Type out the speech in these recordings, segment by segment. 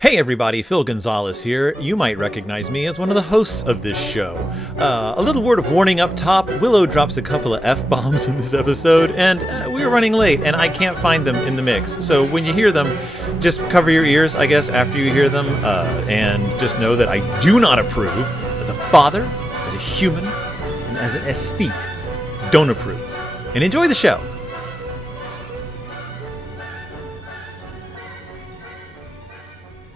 Hey everybody, Phil Gonzalez here. You might recognize me as one of the hosts of this show. A little word of warning up top, Willow drops a couple of F-bombs in this episode, and we're running late, and I can't find them in the mix. So when you hear them, just cover your ears, I guess, after you hear them, and just know that I do not approve. As a father, as a human, and as an aesthete, don't approve. And enjoy the show.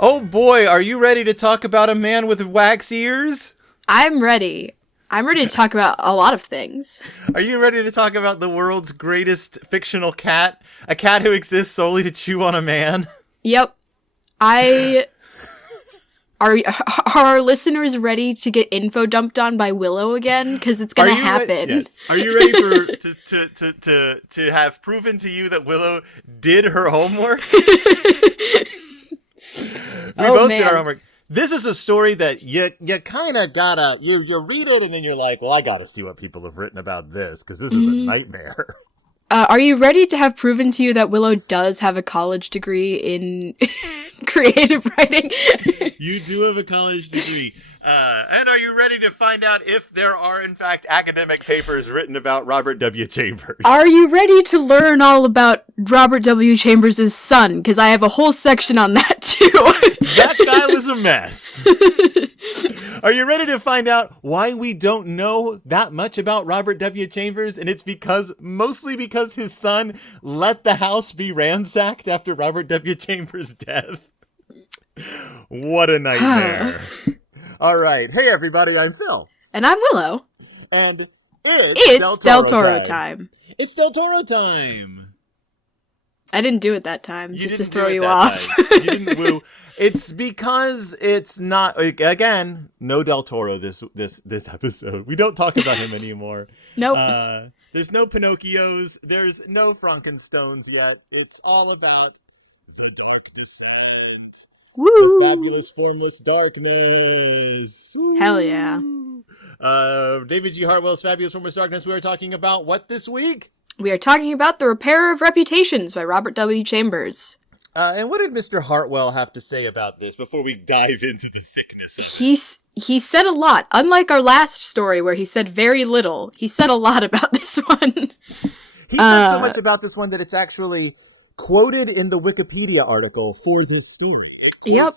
Oh boy, are you ready to talk about a man with wax ears? I'm ready. I'm ready to talk about a lot of things. Are you ready to talk about the world's greatest fictional cat? A cat who exists solely to chew on a man? Yep. Are our listeners ready to get info dumped on by Willow again? Because it's going to happen. Yes. Are you ready to have proven to you that Willow did her homework? We both did our homework. This is a story that you kind of gotta, you read it and then you're like, well, I gotta see what people have written about this, because this is a nightmare. Are you ready to have proven to you that Willow does have a college degree in creative writing? You do have a college degree. And are you ready to find out if there are, in fact, academic papers written about Robert W. Chambers? Are you ready to learn all about Robert W. Chambers' son? Because I have a whole section on that, too. That guy was a mess. Are you ready to find out why we don't know that much about Robert W. Chambers? And it's mostly because his son let the house be ransacked after Robert W. Chambers' death. What a nightmare. All right. Hey, everybody. I'm Phil. And I'm Willow. And it's Del Toro time. It's Del Toro time. I didn't do it that time, just to throw you off. You didn't woo. It's because it's not, again, no Del Toro this episode. We don't talk about him anymore. Nope. There's no Pinocchios. There's no Frankenstones yet. It's all about the Dark Descent. Woo! The fabulous, formless darkness. Woo! Hell yeah. David G. Hartwell's Fabulous, Formless Darkness. We are talking about what this week? We are talking about The Repair of Reputations by Robert W. Chambers. And what did Mr. Hartwell have to say about this before we dive into the thickness? He said a lot. Unlike our last story where he said very little, he said a lot about this one. He said so much about this one that it's actually quoted in the Wikipedia article for this story. Yep.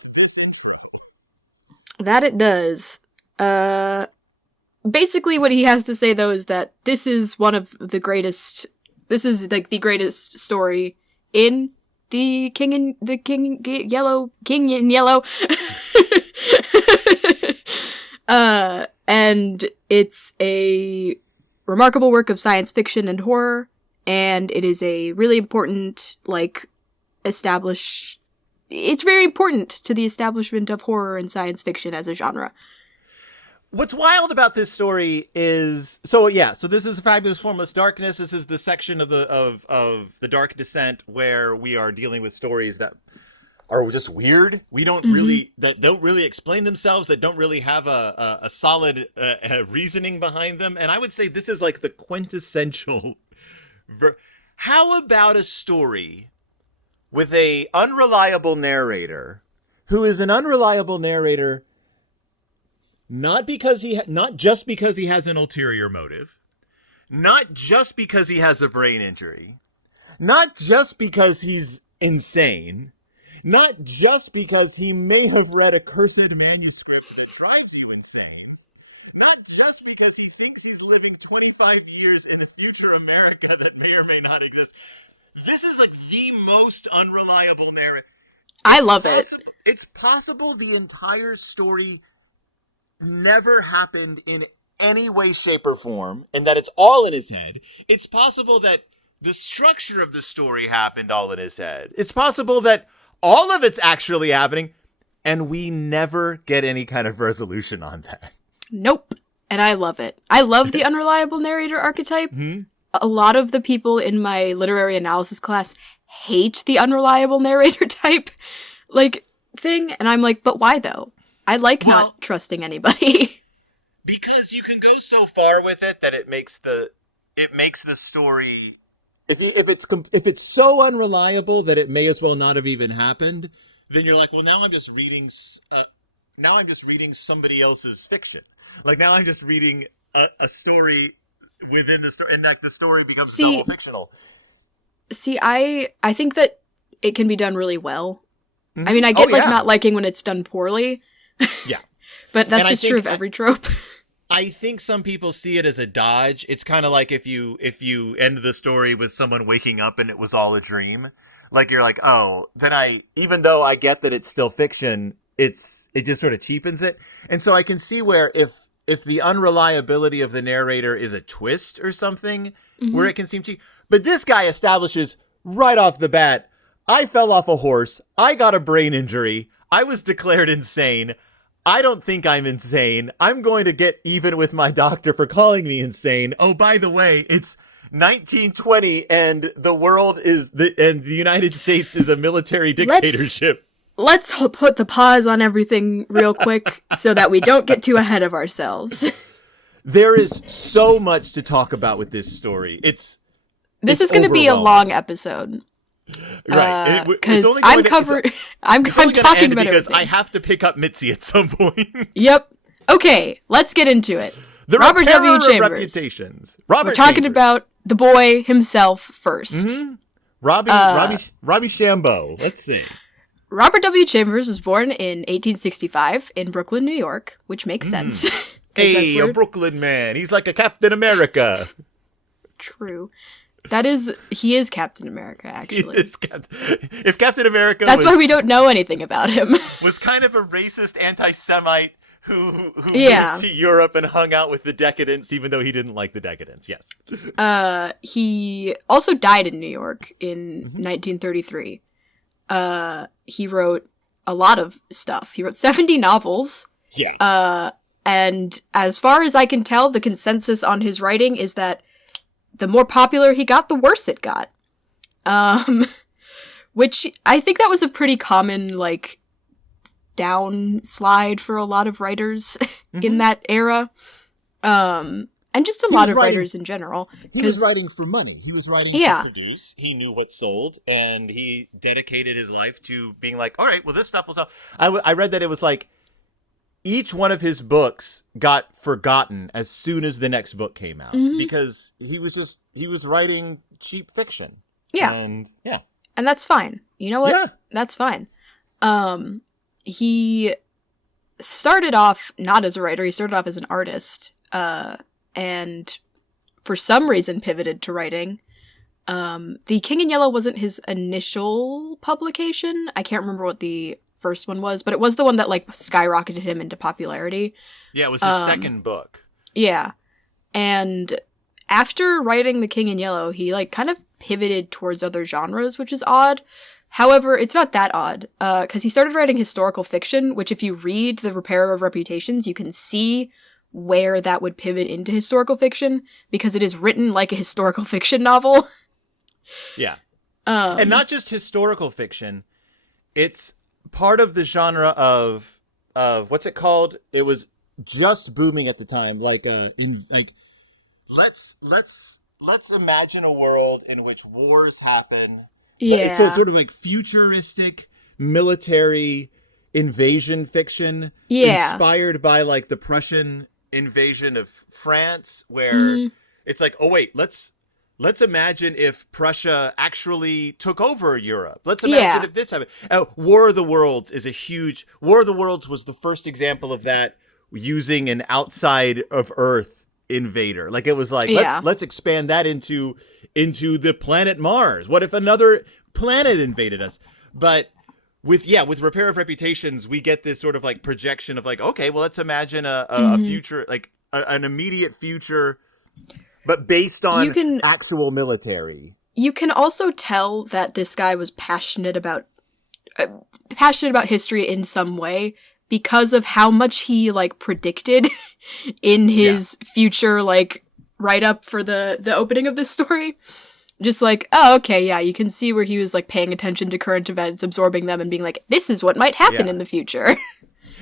That it does. Basically what he has to say, though, is that this is one of the greatest... This is, like, the greatest story in the King in Yellow. And it's a remarkable work of science fiction and horror, and it is a really important, it's very important to the establishment of horror and science fiction as a genre. What's wild about this story is, so this is a Fabulous Formless Darkness. This is the section of the Dark Descent where we are dealing with stories that are just weird. We don't that don't really explain themselves, that don't really have a solid reasoning behind them. And I would say this is like the quintessential. How about a story with a unreliable narrator who is an unreliable narrator not just because he has an ulterior motive, not just because he has a brain injury, not just because he's insane, not just because he may have read a cursed manuscript that drives you insane, not just because he thinks he's living 25 years in a future America that may or may not exist. This is like the most unreliable narrative. I love it. It's possible the entire story never happened in any way, shape, or form, and that it's all in his head. It's possible that the structure of the story happened all in his head. It's possible that all of it's actually happening, and we never get any kind of resolution on that. Nope. And I love it. I love the unreliable narrator archetype. A lot of the people in my literary analysis class hate the unreliable narrator type, thing, and I'm like, but why though? I not trusting anybody. Because you can go so far with it that it makes the story. If it's so unreliable that it may as well not have even happened, then you're like, well, now I'm just reading. Now I'm just reading somebody else's fiction. Like now I'm just reading a story within the story, and that the story becomes novel fictional. See, I think that it can be done really well. I mean, I get not liking when it's done poorly. Yeah. But that's just true of every trope. I think some people see it as a dodge. It's kind of like if you end the story with someone waking up and it was all a dream. Like you're like, oh, then even though I get that it's still fiction, it just sort of cheapens it. And so I can see where if the unreliability of the narrator is a twist or something, where it can seem cheap. But this guy establishes right off the bat, I fell off a horse. I got a brain injury. I was declared insane. I don't think I'm insane. I'm going to get even with my doctor for calling me insane. Oh, by the way, it's 1920 and the United States is a military dictatorship. Let's put the pause on everything real quick so that we don't get too ahead of ourselves. There is so much to talk about with this story. This is going to be a long episode. Right, because I'm talking about it because I have to pick up Mitzi at some point. Yep. Okay, let's get into it. Robert W. Chambers. We're talking about the boy himself first. Mm-hmm. Robbie Shambo. Let's see. Robert W. Chambers was born in 1865 in Brooklyn, New York, which makes sense. Hey, a Brooklyn man. He's like a Captain America. True. He is Captain America, actually. If Captain America That's why we don't know anything about him. Was kind of a racist anti-Semite who moved to Europe and hung out with the decadents, even though he didn't like the decadents, yes. He also died in New York in 1933. He wrote a lot of stuff. He wrote 70 novels. Yeah. And as far as I can tell, the consensus on his writing is that the more popular he got, the worse it got. Which I think that was a pretty common, like, downslide for a lot of writers in that era. And just a lot of writers in general. He was writing for money. He was writing to produce. He knew what sold, and he dedicated his life to being like, all right, well, this stuff will sell. I read that it was like, each one of his books got forgotten as soon as the next book came out because he was writing cheap fiction. Yeah. And that's fine. You know what? Yeah. That's fine. He started off not as a writer, he started off as an artist. And for some reason pivoted to writing. The King in Yellow wasn't his initial publication. I can't remember what the first one was, but it was the one that like skyrocketed him into popularity. Yeah, it was his second book. Yeah. And after writing The King in Yellow, he like kind of pivoted towards other genres, which is odd. However, it's not that odd, because he started writing historical fiction, which if you read The Repairer of Reputations, you can see where that would pivot into historical fiction, because it is written like a historical fiction novel. Yeah. And not just historical fiction, it's part of the genre of what's it called? It was just booming at the time. Let's imagine a world in which wars happen. Yeah. So it's sort of like futuristic military invasion fiction. Yeah. Inspired by like the Prussian invasion of France, where it's like, oh wait, let's imagine if Prussia actually took over Europe. Let's imagine if this happened. War of the Worlds War of the Worlds was the first example of that, using an outside of Earth invader. Like it was like, let's expand that into the planet Mars. What if another planet invaded us? But with Repair of Reputations, we get this sort of like projection of like, okay, well, let's imagine a future, like an immediate future, but based on actual military. You can also tell that this guy was passionate about history in some way because of how much he like predicted in his future like write up for the opening of this story. Just like, oh, okay, yeah, you can see where he was like paying attention to current events, absorbing them, and being like, this is what might happen in the future.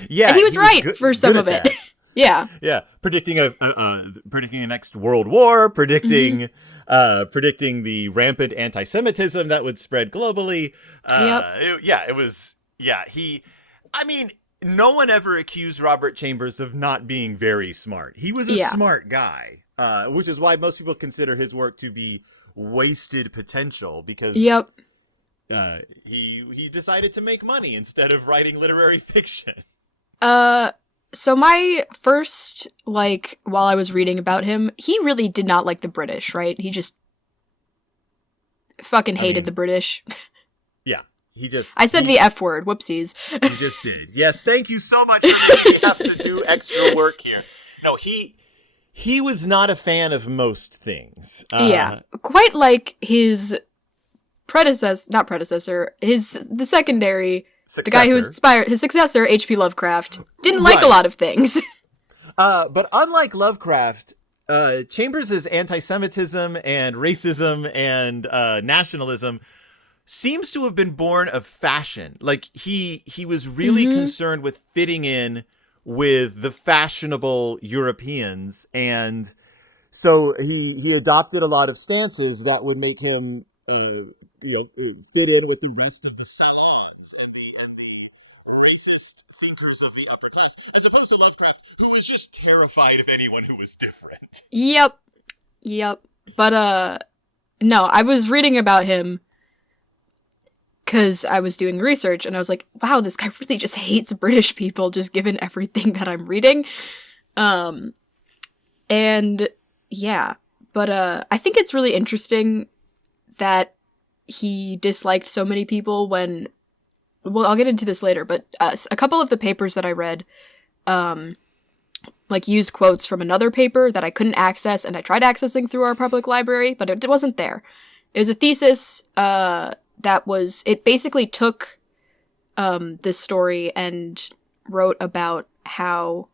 Yeah, and he was right for some of it. Yeah. Yeah. Predicting the next world war, predicting the rampant anti-Semitism that would spread globally. It was Yeah, I mean, no one ever accused Robert Chambers of not being very smart. He was a smart guy, which is why most people consider his work to be wasted potential, because he decided to make money instead of writing literary fiction. So my first, like, while I was reading about him, he really did not like the British, right? He just fucking hated the British. Yeah, I said the F word, whoopsies. You just did. Yes, thank you so much for making me have to do extra work here. No, he was not a fan of most things. Quite like his the secondary... Successor. The guy who was inspired, his successor, H.P. Lovecraft, didn't like a lot of things. But unlike Lovecraft, Chambers' anti-Semitism and racism and nationalism seems to have been born of fashion. Like, he was really concerned with fitting in with the fashionable Europeans, and so he adopted a lot of stances that would make him fit in with the rest of the salons and the racist thinkers of the upper class, as opposed to Lovecraft, who was just terrified of anyone who was different. Yep. But, no, I was reading about him because I was doing research, and I was like, wow, this guy really just hates British people, just given everything that I'm reading. And, yeah. But, I think it's really interesting that he disliked so many people when... Well, I'll get into this later, but a couple of the papers that I read, used quotes from another paper that I couldn't access, and I tried accessing through our public library, but it wasn't there. It was a thesis it basically took this story and wrote about how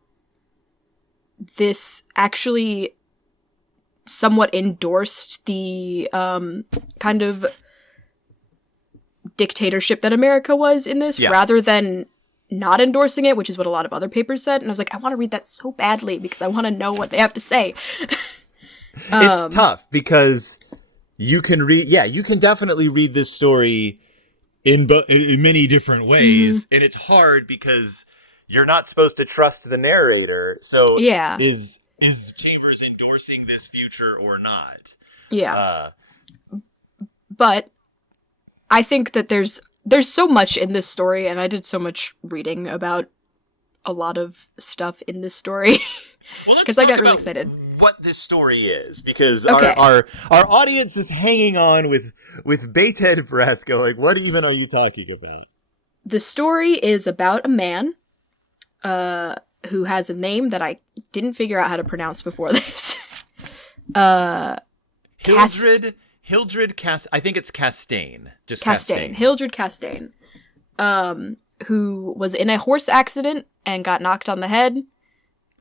this actually somewhat endorsed the kind of dictatorship that America was in this, rather than not endorsing it, which is what a lot of other papers said. And I was like, I want to read that so badly because I want to know what they have to say. It's tough because you can definitely read this story in many different ways, and it's hard because you're not supposed to trust the narrator. So is Chambers endorsing this future or not? Yeah. But I think that there's so much in this story, and I did so much reading about a lot of stuff in this story. Well, because I got really excited. What this story is, because our audience is hanging on with bated breath, going, "What even are you talking about?" The story is about a man, who has a name that I didn't figure out how to pronounce before this. Hildred I think it's Castaigne. Just Castaigne. Hildred Castaigne. Who was in a horse accident and got knocked on the head.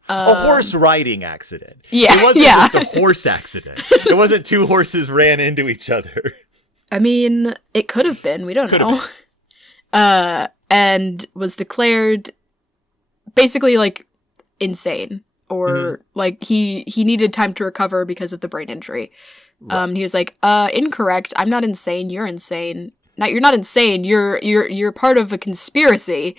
A horse riding accident. Yeah. It wasn't just a horse accident. It wasn't two horses ran into each other. I mean, it could have been. We don't know. And was declared basically insane. Or he needed time to recover because of the brain injury. Right. He was like, incorrect. I'm not insane. You're insane. You're not insane. You're part of a conspiracy.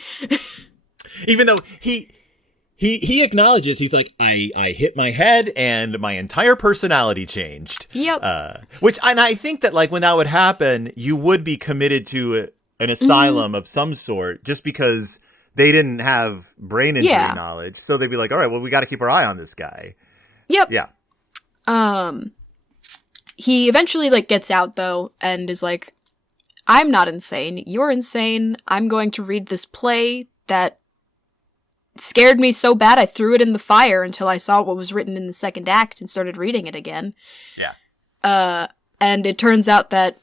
Even though he acknowledges, he's like, I hit my head and my entire personality changed. Yep. I think that when that would happen, you would be committed to an asylum of some sort, just because they didn't have brain injury knowledge. So they'd be like, all right, well, we got to keep our eye on this guy. Yep. Yeah. He eventually gets out though and is like, I'm not insane. You're insane. I'm going to read this play that scared me so bad I threw it in the fire until I saw what was written in the second act and started reading it again. Yeah. And it turns out that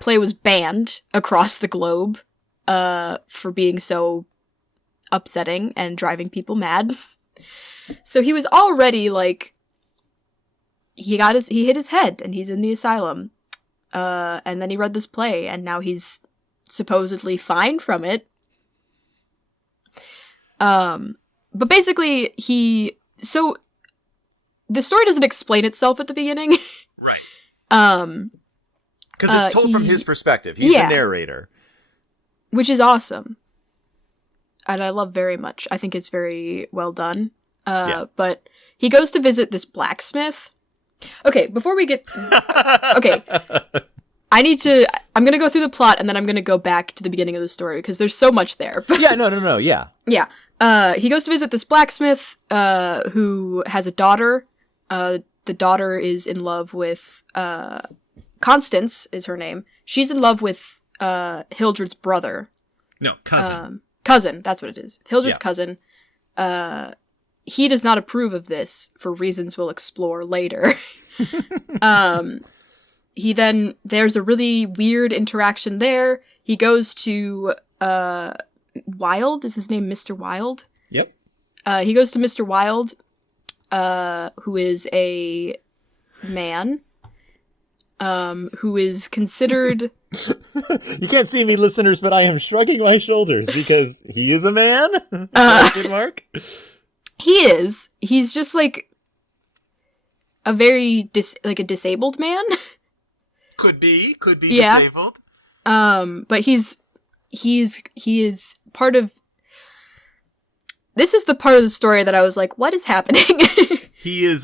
play was banned across the globe for being so upsetting and driving people mad. So he was already he hit his head and he's in the asylum. And then he read this play and now he's supposedly fine from it. But basically so the story doesn't explain itself at the beginning. Right. Because it's told from his perspective. He's the narrator. which is awesome. And I love very much. I think it's very well done. But he goes to visit this blacksmith. Okay, before we get... Okay. I'm going to go through the plot, and then I'm going to go back to the beginning of the story, because there's so much there. Yeah, no, yeah. Yeah. He goes to visit this blacksmith, who has a daughter. The daughter is in love with... Constance is her name. She's in love with Hildred's brother. No, cousin. Cousin, that's what it is. Hildred's cousin. He does not approve of this for reasons we'll explore later. There's a really weird interaction there. He goes to Wilde. Is his name Mr. Wilde? Yep. He goes to Mr. Wilde, who is a man. Who is considered... You can't see me, listeners, but I am shrugging my shoulders because he is a man? Question mark? He is. He's just like a very a disabled man. Could be yeah. disabled. But he is part of... This is the part of the story that I was like, what is happening?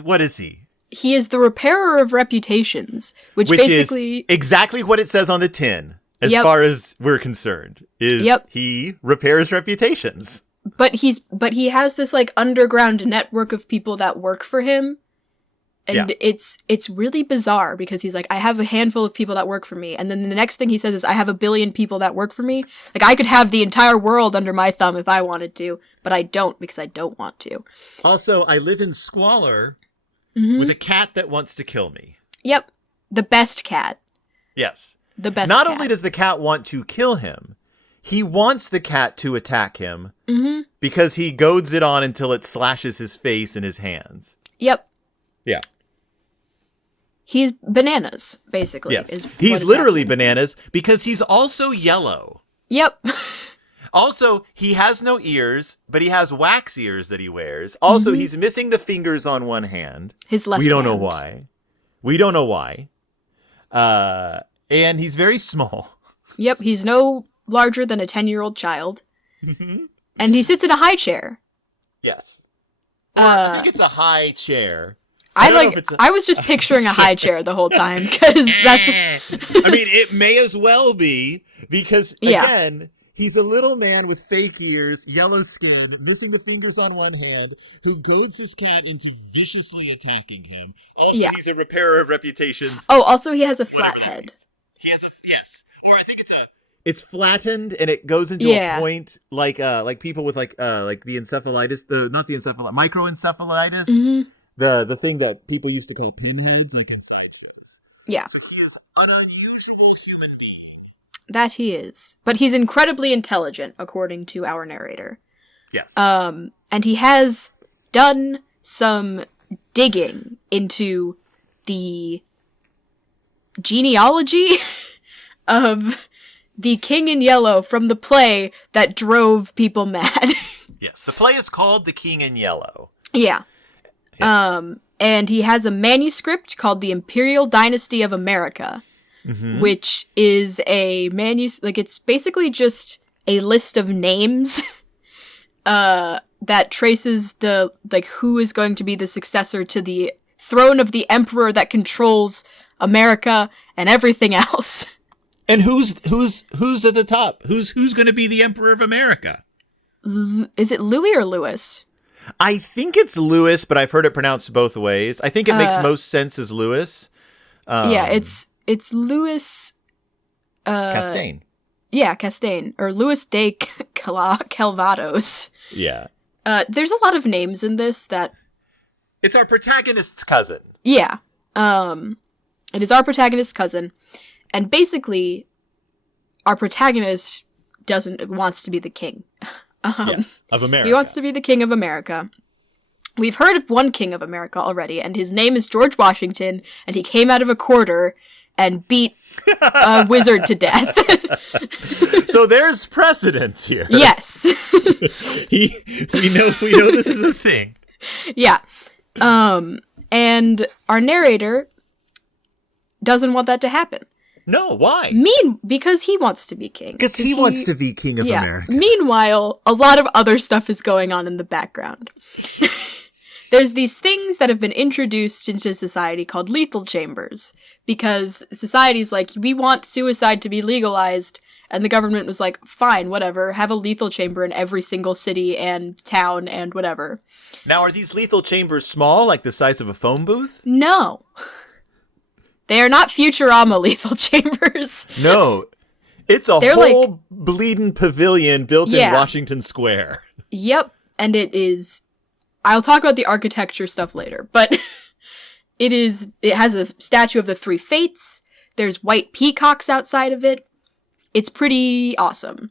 What is he? He is the repairer of reputations, which basically... is exactly what it says on the tin, as far as we're concerned, is he repairs reputations. But he has this, like, underground network of people that work for him, and it's really bizarre, because he's like, I have a handful of people that work for me, and then the next thing he says is, I have 1 billion people that work for me. Like, I could have the entire world under my thumb if I wanted to, but I don't, because I don't want to. Also, I live in squalor... with a cat that wants to kill me. Yep. The best cat. Yes. The best Not cat. only does the cat want to kill him, he wants the cat to attack him because he goads it on until it slashes his face and his hands. Yep. Yeah. He's bananas, basically. Yes. He's literally bananas because he's also yellow. Yep. Also, he has no ears, but he has wax ears that he wears. Also, he's missing the fingers on one hand. His left hand. We don't know why. And he's very small. Yep, he's no larger than a 10-year-old child. And he sits in a high chair. Yes. Or I think it's a high chair. I was just picturing a high chair the whole time, because that's... I mean, it may as well be, because, again... He's a little man with fake ears, yellow skin, missing the fingers on one hand, who goads his cat into viciously attacking him. Also, he's a repairer of reputations. Oh, also he has a flat head. He has yes. Or I think it's flattened and it goes into a point like people with like the encephalitis, microencephalitis, the thing that people used to call pinheads, like in sideshows. Yeah. So he is an unusual human being. That he is. But he's incredibly intelligent, according to our narrator. Yes. And he has done some digging into the genealogy of the King in Yellow from the play that drove people mad. Yes, the play is called The King in Yellow. Yeah. Yes. And he has a manuscript called The Imperial Dynasty of America. Which is a it's basically just a list of names that traces the who is going to be the successor to the throne of the emperor that controls America and everything else. And who's at the top? Who's going to be the emperor of America? Is it Louis or Louis? I think it's Louis, but I've heard it pronounced both ways. I think it makes most sense as Louis. It's Louis... Castaigne. Yeah, Castaigne. Or Louis de Calvados. Yeah. There's a lot of names in this that... It's our protagonist's cousin. Yeah. It is our protagonist's cousin. And basically, our protagonist wants to be the king. Yes, of America. He wants to be the king of America. We've heard of one king of America already, and his name is George Washington, and he came out of a quarter and beat a wizard to death. So there's precedence here. Yes. we know this is a thing. Yeah. And our narrator doesn't want that to happen. No, why? Because he wants to be king. Because he wants to be king of America. Meanwhile, a lot of other stuff is going on in the background. There's these things that have been introduced into society called lethal chambers, because society's like, we want suicide to be legalized, and the government was like, fine, whatever, have a lethal chamber in every single city and town and whatever. Now, are these lethal chambers small, like the size of a phone booth? No. They are not Futurama lethal chambers. No. It's a whole bleeding pavilion built in Washington Square. Yep, and it is... I'll talk about the architecture stuff later, but it has a statue of the three fates. There's white peacocks outside of it. It's pretty awesome.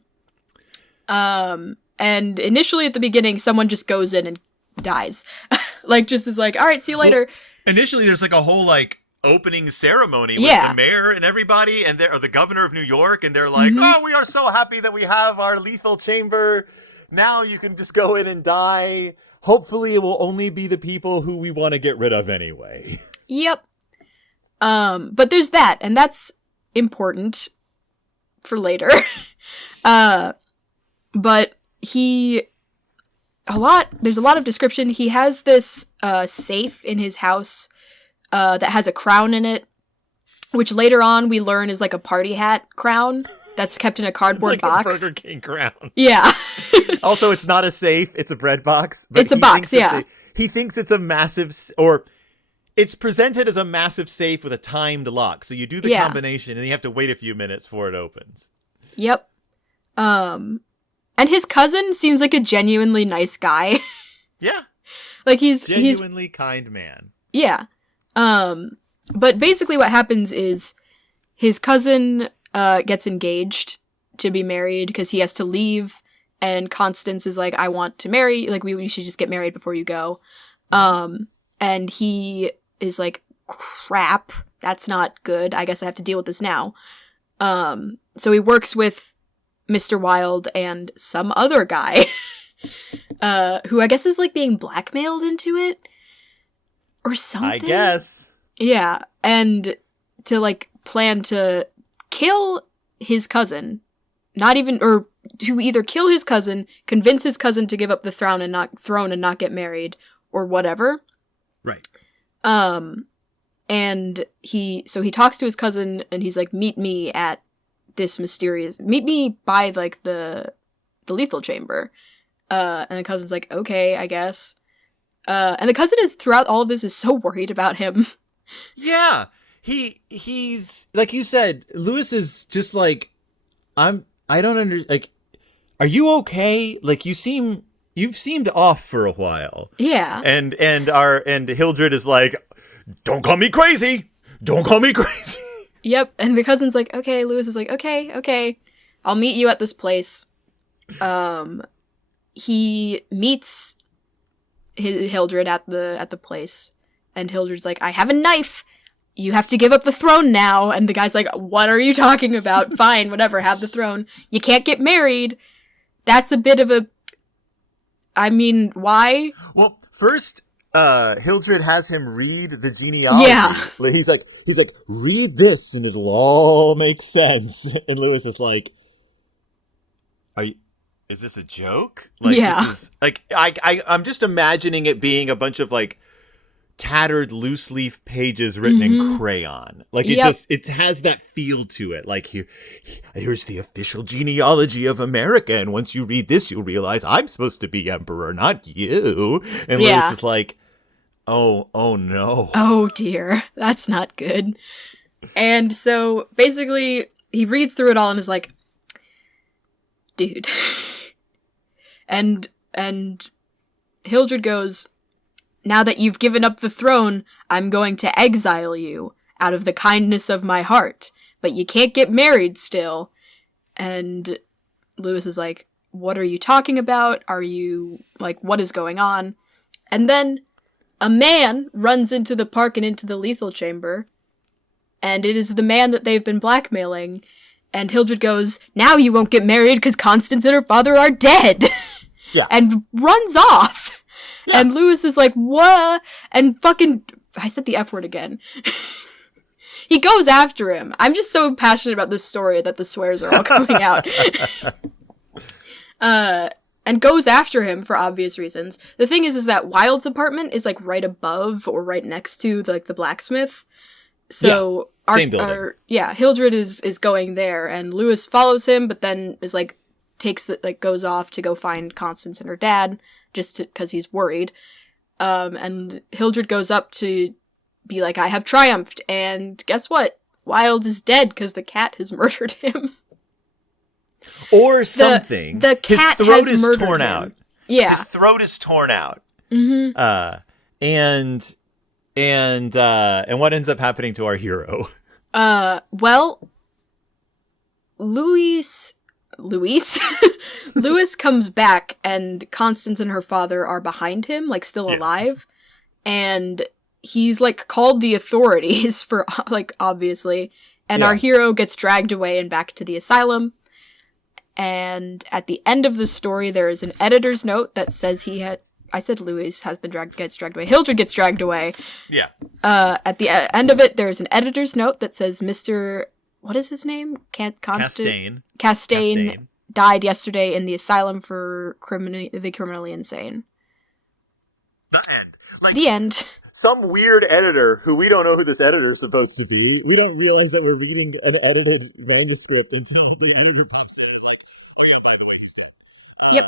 And initially at the beginning, someone just goes in and dies. Just is like, all right, see you later. Well, initially there's like a whole opening ceremony with the mayor and everybody, and or the governor of New York, and they're like, oh, we are so happy that we have our lethal chamber. Now you can just go in and die. Hopefully it will only be the people who we want to get rid of anyway. Yep. But there's that, and that's important for later. But there's a lot of description. He has this safe in his house that has a crown in it, which later on we learn is like a party hat crown that's kept in a cardboard box. It's like a Burger King crown. Yeah. Also, it's not a safe, it's a bread box. It's a box, yeah. He thinks it's a massive, or it's presented as a massive safe with a timed lock. So you do the combination and you have to wait a few minutes before it opens. Yep. And his cousin seems like a genuinely nice guy. Yeah. He's genuinely kind man. Yeah. But basically what happens is his cousin gets engaged to be married because he has to leave, and Constance is like, I want to marry, we should just get married before you go. And he is like, crap, that's not good. I guess I have to deal with this now. So he works with Mr. Wilde and some other guy who I guess is being blackmailed into it or something. I guess. Yeah, and to plan to kill his cousin, or to either kill his cousin, convince his cousin to give up the throne and not get married, or whatever. Right. And he talks to his cousin and he's like, meet me by the lethal chamber. And the cousin's like, okay, I guess. And the cousin is, throughout all of this, is so worried about him. Yeah. He's like you said, Lewis is just I don't understand. Are you okay? You've seemed off for a while. Yeah. And Hildred is like, don't call me crazy. Don't call me crazy. Yep. And the cousin's like, okay. Lewis is like, okay. I'll meet you at this place. He meets Hildred at the place, and Hildred's like, I have a knife. You have to give up the throne now. And the guy's like, what are you talking about? Fine, whatever, have the throne. You can't get married. That's a bit of a... why? Well, first, Hildred has him read the genealogy. Yeah. He's like, read this and it'll all make sense. And Lewis is like, is this a joke? Yeah. This is, I'm just imagining it being a bunch of tattered loose leaf pages written in crayon. It has that feel to it. Here's the official genealogy of America, and once you read this, you'll realize I'm supposed to be emperor, not you. And Lewis is like, oh no. Oh dear, that's not good. And so basically he reads through it all and is like, dude. And Hildred goes, now that you've given up the throne, I'm going to exile you out of the kindness of my heart, but you can't get married still. And Lewis is like, what are you talking about? Are you, what is going on? And then a man runs into the park and into the lethal chamber, and it is the man that they've been blackmailing. And Hildred goes, now you won't get married because Constance and her father are dead. Yeah. And runs off. Yeah. And Lewis is like, what? And fucking, I said the F word again. he goes after him. I'm just so passionate about this story that the swears are all coming out. And goes after him for obvious reasons. The thing is that Wilde's apartment is, like, right above or right next to, the blacksmith. So, same building. Hildred is going there, and Lewis follows him, but then is, like, goes off to go find Constance and her dad, just because he's worried. And Hildred goes up to be like, I have triumphed, and guess what? Wilde is dead because the cat has murdered him. Or something. The cat his throat has is murdered torn him. out. Yeah. His throat is torn out. Mm-hmm. And what ends up happening to our hero? Well, Lewis comes back, and Constance and her father are behind him, like, still alive. And he's, like, called the authorities for, like, obviously. And our hero gets dragged away and back to the asylum. And at the end of the story, there is an editor's note that says I said Lewis gets dragged away. Hildred gets dragged away. Yeah. At the end of it, there's an editor's note that says Mr. What is his name? Castaigne died yesterday in the asylum for the criminally insane. The end. Like, the end. Some weird editor who we don't know who this editor is supposed to be. We don't realize that we're reading an edited manuscript until the editor pops in and is like, oh yeah, by the way, he's dead. Yep.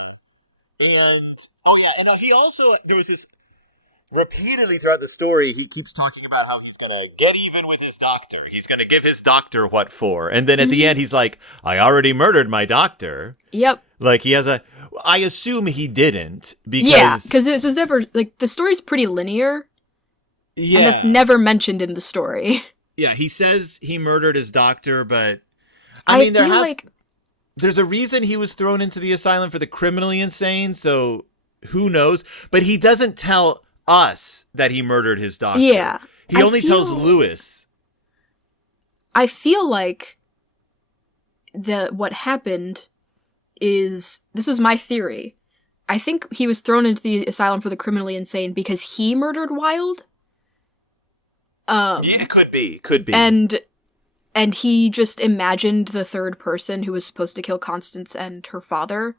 And he also, there's this repeatedly throughout the story, he keeps talking about how he's gonna get even with his doctor. he's going to give his doctor what for. And then at the end, he's like, I already murdered my doctor. Yep. Like, he has I assume he didn't. Because it was never, like, the story's pretty linear. Yeah. And that's never mentioned in the story. Yeah, he says he murdered his doctor, but I mean, feel there's a reason he was thrown into the asylum for the criminally insane, so who knows? But he doesn't tell us that he murdered his doctor. Yeah. He only tells Lewis. I feel like what happened is, this is my theory. I think he was thrown into the asylum for the criminally insane because he murdered Wilde. Yeah, could be. And he just imagined the third person who was supposed to kill Constance and her father.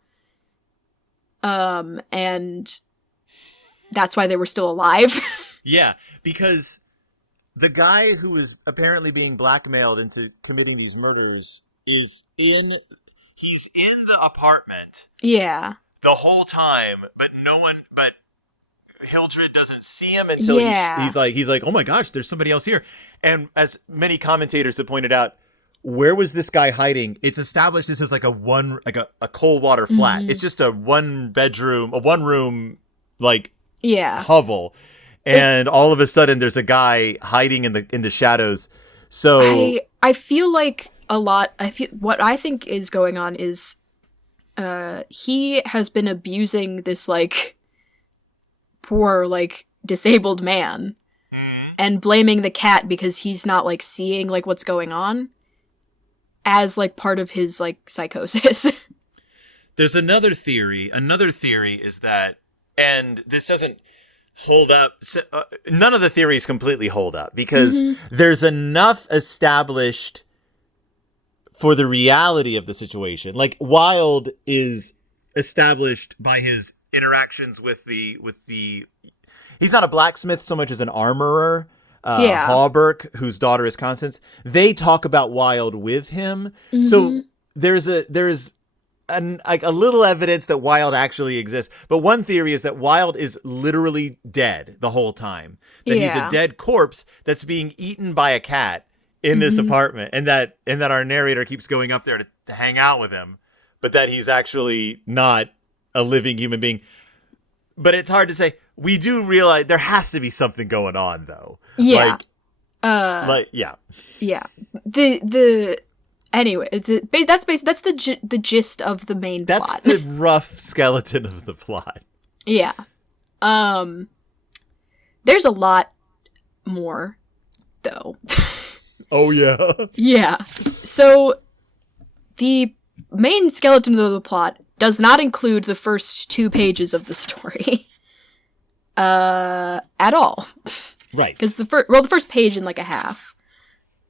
And that's why they were still alive. Yeah, because the guy who is apparently being blackmailed into committing these murders he's in the apartment. Yeah. The whole time, but Hildred doesn't see him until he's like, oh my gosh, there's somebody else here. And as many commentators have pointed out, where was this guy hiding? It's established this is like a cold water flat. Mm-hmm. It's just a one room hovel. And all of a sudden there's a guy hiding in the shadows. So I feel like what I think is going on is he has been abusing this, like, poor, like, disabled man and blaming the cat because he's not, like, seeing, like, what's going on as, like, part of his, like, psychosis. There's another theory. Another theory is that, and this doesn't hold up. None of the theories completely hold up because there's enough established for the reality of the situation. Like, Wilde is established by his interactions with the he's not a blacksmith so much as an armorer. Hawberk, whose daughter is Constance, they talk about Wilde with him. So there's a little evidence that Wilde actually exists. But one theory is that Wilde is literally dead the whole time. That he's a dead corpse that's being eaten by a cat in this apartment, and that our narrator keeps going up there to hang out with him, but that he's actually not a living human being. But it's hard to say. We do realize there has to be something going on, though. Yeah. Yeah. Anyway, that's the gist of the main plot. That's the rough skeleton of the plot. Yeah. There's a lot more, though. Oh, yeah? Yeah. So, the main skeleton of the plot does not include the first 2 pages of the story. At all. Right. Because the first page and like a half.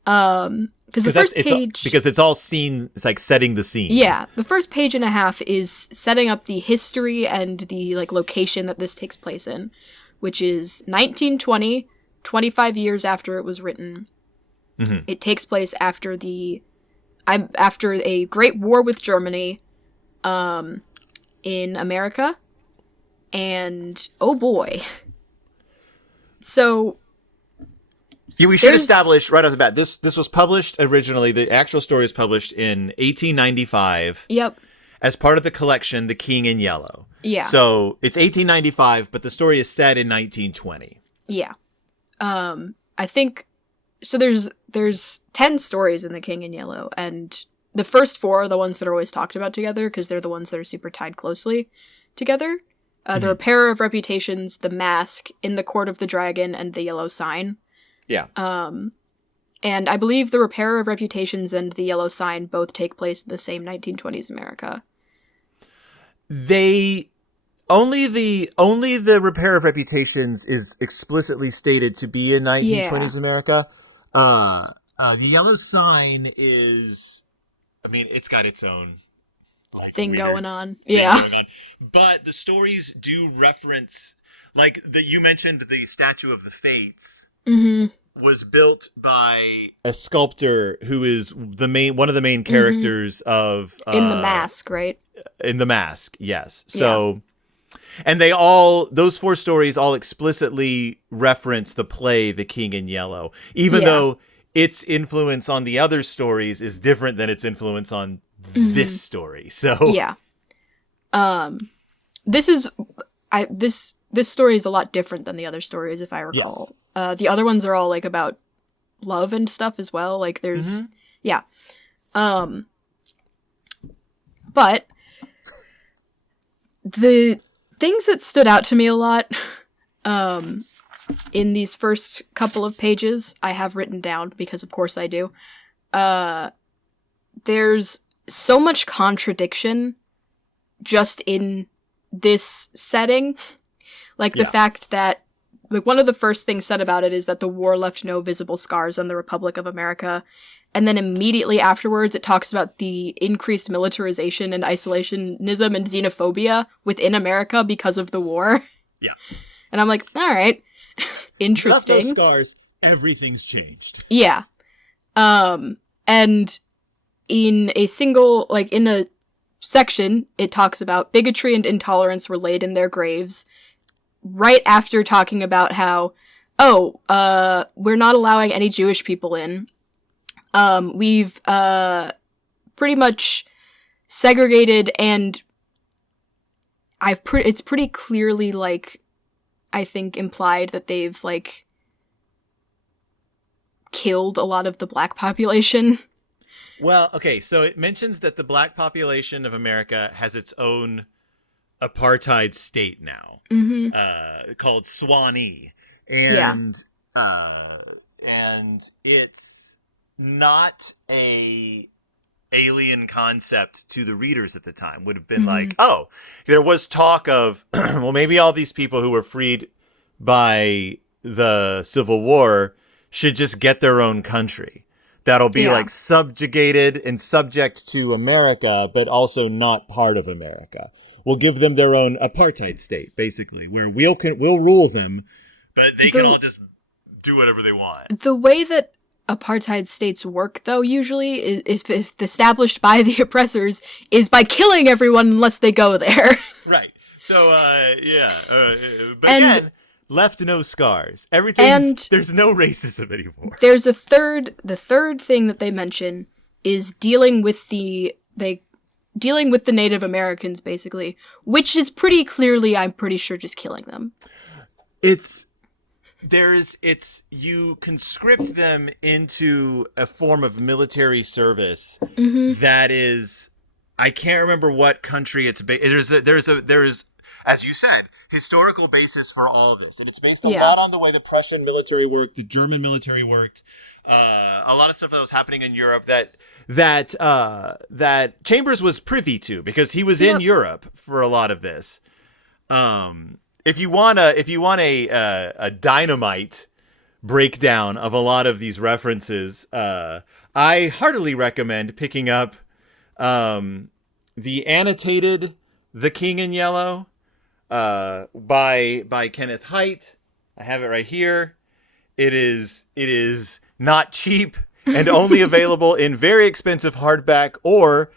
Because the first page, because it's all scene. It's like setting the scene. Yeah, the first page and a half is setting up the history and the like location that this takes place in, which is 1920, 25 years after it was written. Mm-hmm. It takes place after a great war with Germany, in America, and oh boy, so. Yeah, we should establish right off the bat. This was published originally. The actual story was published in 1895. Yep. As part of the collection, The King in Yellow. Yeah. So it's 1895, but the story is set in 1920. Yeah. I think so. There's 10 stories in The King in Yellow, and the first 4 are the ones that are always talked about together because they're the ones that are super tied closely together. The Repair of Reputations, The Mask, In the Court of the Dragon, and The Yellow Sign. Yeah. And I believe the Repair of Reputations and the Yellow Sign both take place in the same 1920s America. They only the Repair of Reputations is explicitly stated to be in 1920s America. The Yellow Sign is, I mean, it's got its own thing going on. Yeah. Going on. But the stories do reference, like you mentioned the Statue of the Fates. Mm-hmm. Was built by a sculptor who is one of the main characters of in The Mask, right? In The Mask, yes. So, and those 4 stories all explicitly reference the play The King in Yellow, even though its influence on the other stories is different than its influence on this story. So this story is a lot different than the other stories, if I recall. Yes. The other ones are all like about love and stuff as well. Like there's, but the things that stood out to me a lot, in these first couple of pages, I have written down because of course I do. There's so much contradiction just in this setting. Like the fact that, like, one of the first things said about it is that the war left no visible scars on the Republic of America. And then immediately afterwards, it talks about the increased militarization and isolationism and xenophobia within America because of the war. Yeah. And I'm like, all right, interesting. Left no scars, everything's changed. Yeah. And in a single, like, in a section, it talks about bigotry and intolerance were laid in their graves. Right after talking about how, we're not allowing any Jewish people in. We've pretty much segregated, and it's pretty clearly, like, I think implied that they've, like, killed a lot of the black population. Well, okay, so it mentions that the black population of America has its own apartheid state now, called Swanee, and it's not a alien concept to the readers at the time. Would have been like, oh, there was talk of, well, maybe all these people who were freed by the Civil War should just get their own country. That'll be like subjugated and subject to America, but also not part of America. We'll give them their own apartheid state, basically, where we'll rule them, but they can all just do whatever they want. The way that apartheid states work, though, usually, is if established by the oppressors, is by killing everyone unless they go there. Right. So, but again, left no scars. There's no racism anymore. There's the third thing that they mention is dealing with the Native Americans, basically, which is pretty clearly, I'm pretty sure, just killing them. You conscript them into a form of military service that is, I can't remember what country it's based. There's, as you said, historical basis for all of this, and it's based a lot on the way the Prussian military worked, the German military worked, a lot of stuff that was happening in Europe that Chambers was privy to because he was in Europe for a lot of this. If you want a dynamite breakdown of a lot of these references, I heartily recommend picking up the annotated The King in Yellow by Kenneth Hite. I have it right here. It is not cheap and only available in very expensive hardback or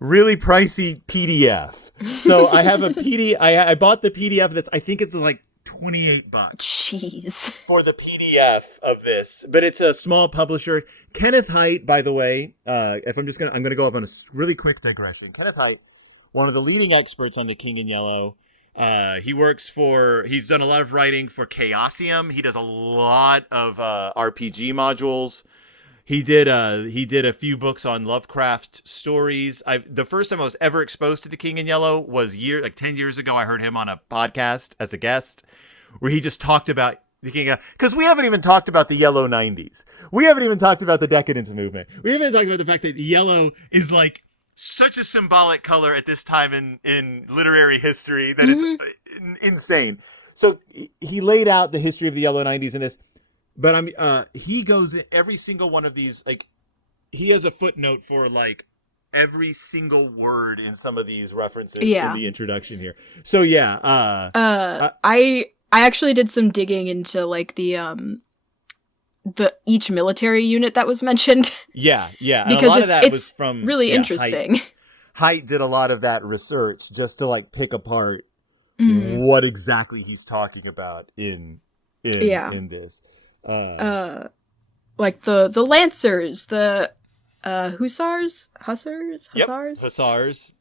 really pricey PDF. So I have a PDF. I bought the PDF that's, I think it's like $28 Jeez. for the PDF of this, but it's a small publisher. Kenneth Hite, by the way, if I'm gonna go off on a really quick digression. Kenneth Hite, one of the leading experts on The King in Yellow. He's done a lot of writing for Chaosium. He does a lot of RPG modules. He did a few books on Lovecraft stories. The first time I was ever exposed to The King in Yellow was 10 years ago. I heard him on a podcast as a guest where he just talked about the King, because we haven't even talked about the Yellow 90s. We haven't even talked about the Decadence movement. We haven't talked about the fact that yellow is like such a symbolic color at this time in literary history that it's insane. So he laid out the history of the Yellow 90s in this, but he goes in every single one of these, like he has a footnote for like every single word in some of these references in the introduction here. So I actually did some digging into like the each military unit that was mentioned. Yeah. And because a lot of that was from really interesting. Hite did a lot of that research just to like pick apart what exactly he's talking about in this. Like the Lancers, the Hussars,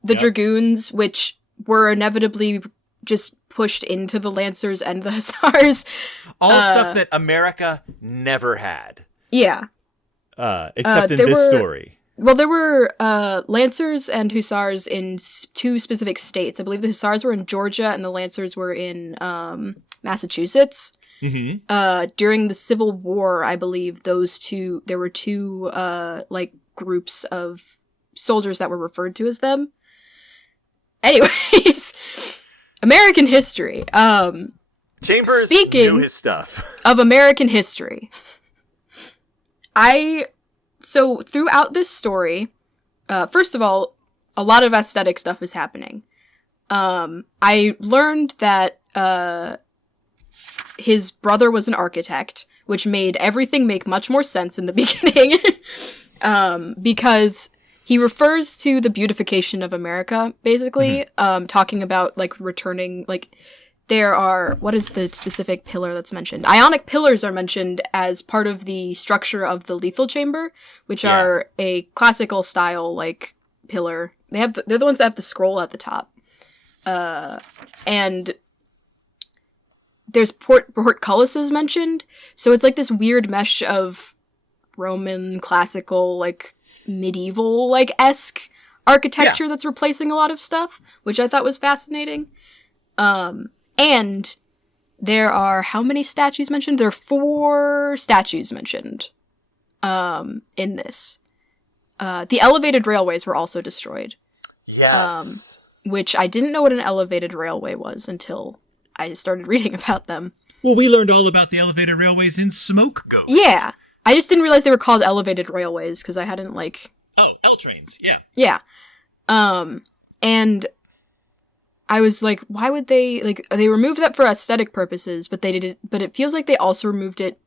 the Dragoons, which were inevitably just pushed into the Lancers and the Hussars. All stuff that America never had. Yeah. Except in this story. Well, there were Lancers and Hussars in two specific states. I believe the Hussars were in Georgia and the Lancers were in Massachusetts. Mm-hmm. During the Civil War, I believe there were two like groups of soldiers that were referred to as them. Anyways, American history. Chambers speaking knew his stuff. Of American history, so throughout this story, first of all, a lot of aesthetic stuff is happening. I learned that his brother was an architect, which made everything make much more sense in the beginning, because he refers to the beautification of America, basically, talking about, like, returning, like, there are, what is the specific pillar that's mentioned? Ionic pillars are mentioned as part of the structure of the lethal chamber, which are a classical style, like, pillar. They're the ones that have the scroll at the top. And there's portcullises mentioned, so it's like this weird mesh of Roman, classical, like, medieval, like, esque architecture that's replacing a lot of stuff, which I thought was fascinating. And there are how many statues mentioned? There are 4 statues mentioned in this. The elevated railways were also destroyed. Yes. Which I didn't know what an elevated railway was until I started reading about them. Well, we learned all about the elevated railways in Smoke Ghost. Yeah. I just didn't realize they were called elevated railways because I hadn't, like... Oh, L trains, yeah. Yeah. And I was like, why would they... Like, they removed that for aesthetic purposes, but it feels like they also removed it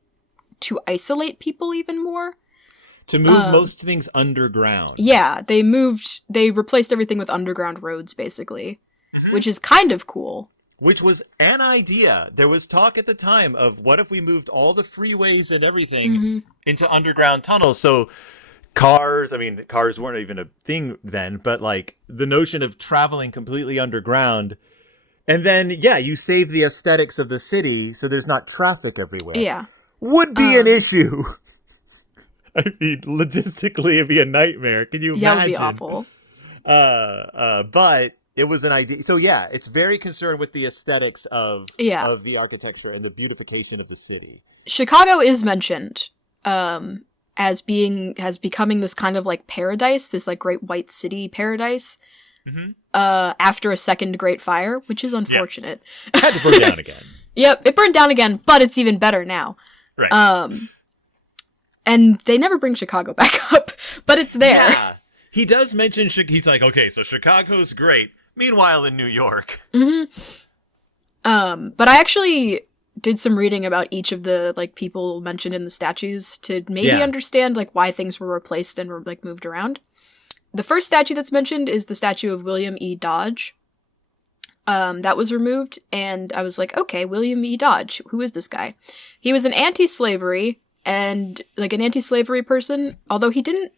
to isolate people even more. To move most things underground. Yeah, they replaced everything with underground roads, basically. Which is kind of cool. Which was an idea. There was talk at the time of what if we moved all the freeways and everything into underground tunnels. So cars weren't even a thing then, but like the notion of traveling completely underground. And then, you save the aesthetics of the city so there's not traffic everywhere. Yeah. Would be an issue. I mean, logistically, it'd be a nightmare. Can you imagine? Yeah, it would be awful. But it was an idea. So it's very concerned with the aesthetics of the architecture and the beautification of the city. Chicago is mentioned as becoming this kind of like paradise, this like great white city paradise. After a second Great Fire, which is unfortunate. Had to burn down again. Yep, it burned down again, but it's even better now. Right. And they never bring Chicago back up, but it's there. Yeah. He does mention, he's like, okay, so Chicago's great. Meanwhile, in New York. Mm-hmm. But I actually did some reading about each of the, like, people mentioned in the statues to maybe understand, like, why things were replaced and were, like, moved around. The first statue that's mentioned is the statue of William E. Dodge. That was removed, and I was like, okay, William E. Dodge, who is this guy? He was an anti-slavery, and, like, an anti-slavery person, although he didn't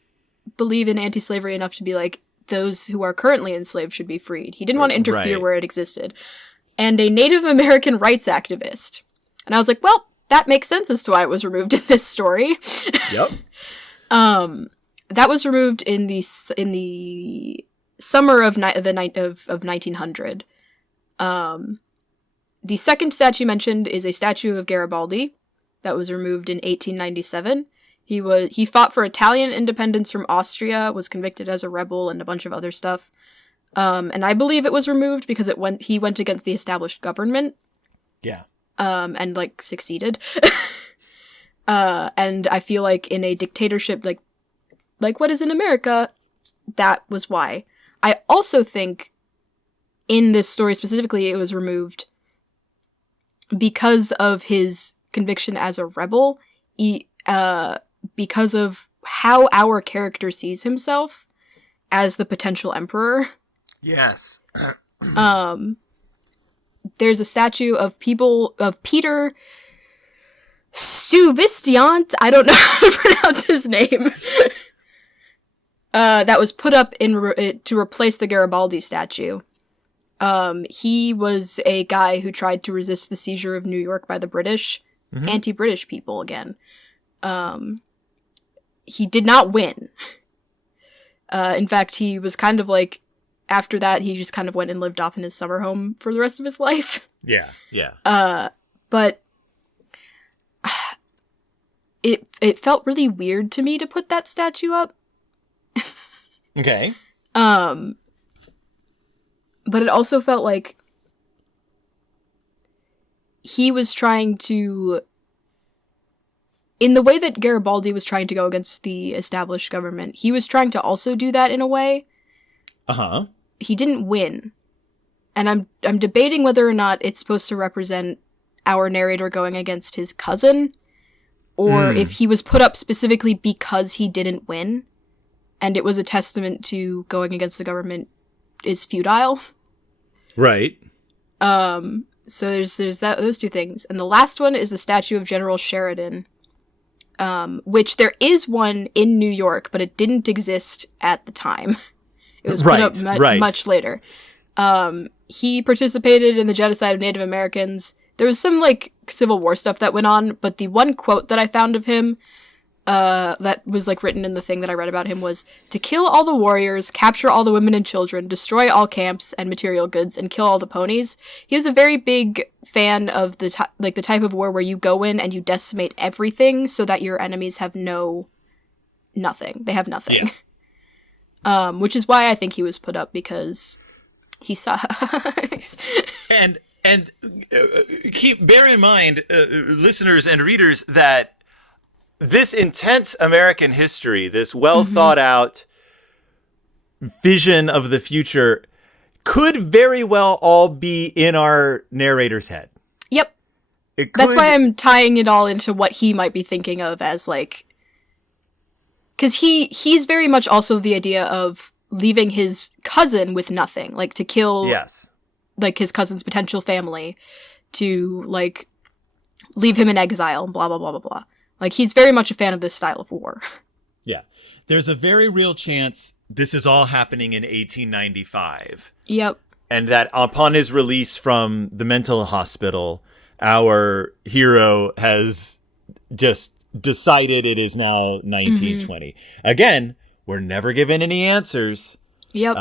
believe in anti-slavery enough to be like, those who are currently enslaved should be freed. He didn't want to interfere where it existed. And a Native American rights activist. And I was like, well, that makes sense as to why it was removed in this story. Yep. That was removed in the summer of 1900. The second statue mentioned is a statue of Garibaldi that was removed in 1897. He fought for Italian independence from Austria, was convicted as a rebel, and a bunch of other stuff. And I believe it was removed because he went against the established government. Yeah. And, like, succeeded. And I feel like in a dictatorship, like what is in America, that was why. I also think in this story specifically, it was removed because of his conviction as a rebel, because of how our character sees himself as the potential emperor. Yes. There's a statue of Peter Stuyvesant, I don't know how to pronounce his name, that was put up to replace the Garibaldi statue. He was a guy who tried to resist the seizure of New York by the British, anti-British people again. He did not win. In fact, he was kind of like, after that, he just kind of went and lived off in his summer home for the rest of his life. Yeah, yeah. But it felt really weird to me to put that statue up. Okay. But it also felt like he was trying to, in the way that Garibaldi was trying to go against the established government, he was trying to also do that in a way. Uh-huh. He didn't win. And I'm debating whether or not it's supposed to represent our narrator going against his cousin, or if he was put up specifically because he didn't win, and it was a testament to going against the government is futile. Right. So there's those two things. And the last one is the statue of General Sheridan, which there is one in New York, but it didn't exist at the time. It was put up much later. He participated in the genocide of Native Americans. There was some, like, Civil War stuff that went on, but the one quote that I found of him that was, like, written in the thing that I read about him was, "To kill all the warriors, capture all the women and children, destroy all camps and material goods, and kill all the ponies." He was a very big fan of the type of war where you go in and you decimate everything so that your enemies have nothing. They have nothing. Yeah. Which is why I think he was put up, because he sucks. And bear in mind, listeners and readers, that this intense American history, this well thought out vision of the future, could very well all be in our narrator's head. Yep. That's why I'm tying it all into what he might be thinking of as, like, because he's very much also the idea of leaving his cousin with nothing, like, to kill, like, his cousin's potential family, to, like, leave him in exile, and blah, blah, blah, blah, blah. Like, he's very much a fan of this style of war. Yeah. There's a very real chance this is all happening in 1895. Yep. And that upon his release from the mental hospital, our hero has just decided it is now 1920. Again, we're never given any answers. Yep.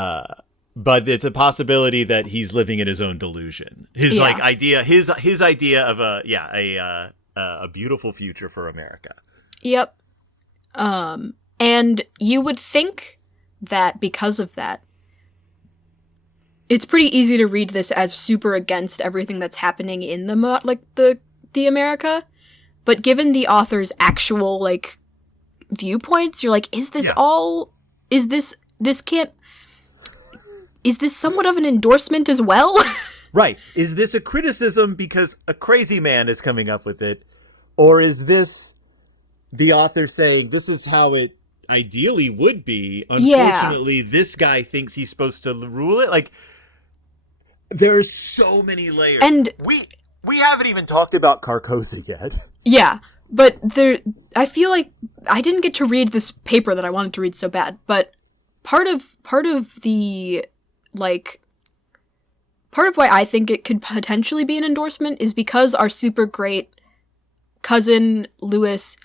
But it's a possibility that he's living in his own delusion. His idea of a beautiful future for America. Yep. And you would think that because of that, it's pretty easy to read this as super against everything that's happening in the America. But given the author's actual, like, viewpoints, you're like, is this all... Is this somewhat of an endorsement as well? Right. Is this a criticism because a crazy man is coming up with it? Or is this the author saying, this is how it ideally would be? Unfortunately, this guy thinks he's supposed to rule it? Like, there's so many layers. And we haven't even talked about Carcosa yet. Yeah, but I feel like I didn't get to read this paper that I wanted to read so bad, but part of the, like, part of why I think it could potentially be an endorsement is because our super great cousin Lewis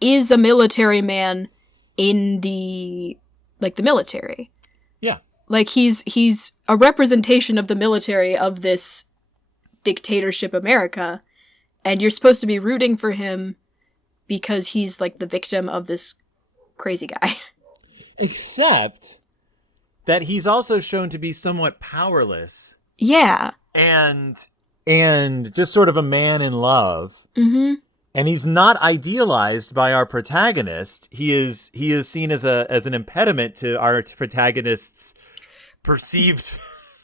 is a military man in the military. Yeah. Like, he's a representation of the military of this dictatorship America, and you're supposed to be rooting for him because he's, like, the victim of this crazy guy. Except that he's also shown to be somewhat powerless. Yeah. And just sort of a man in love. Mm-hmm. And he's not idealized by our protagonist. He is seen as an impediment to our protagonist's perceived.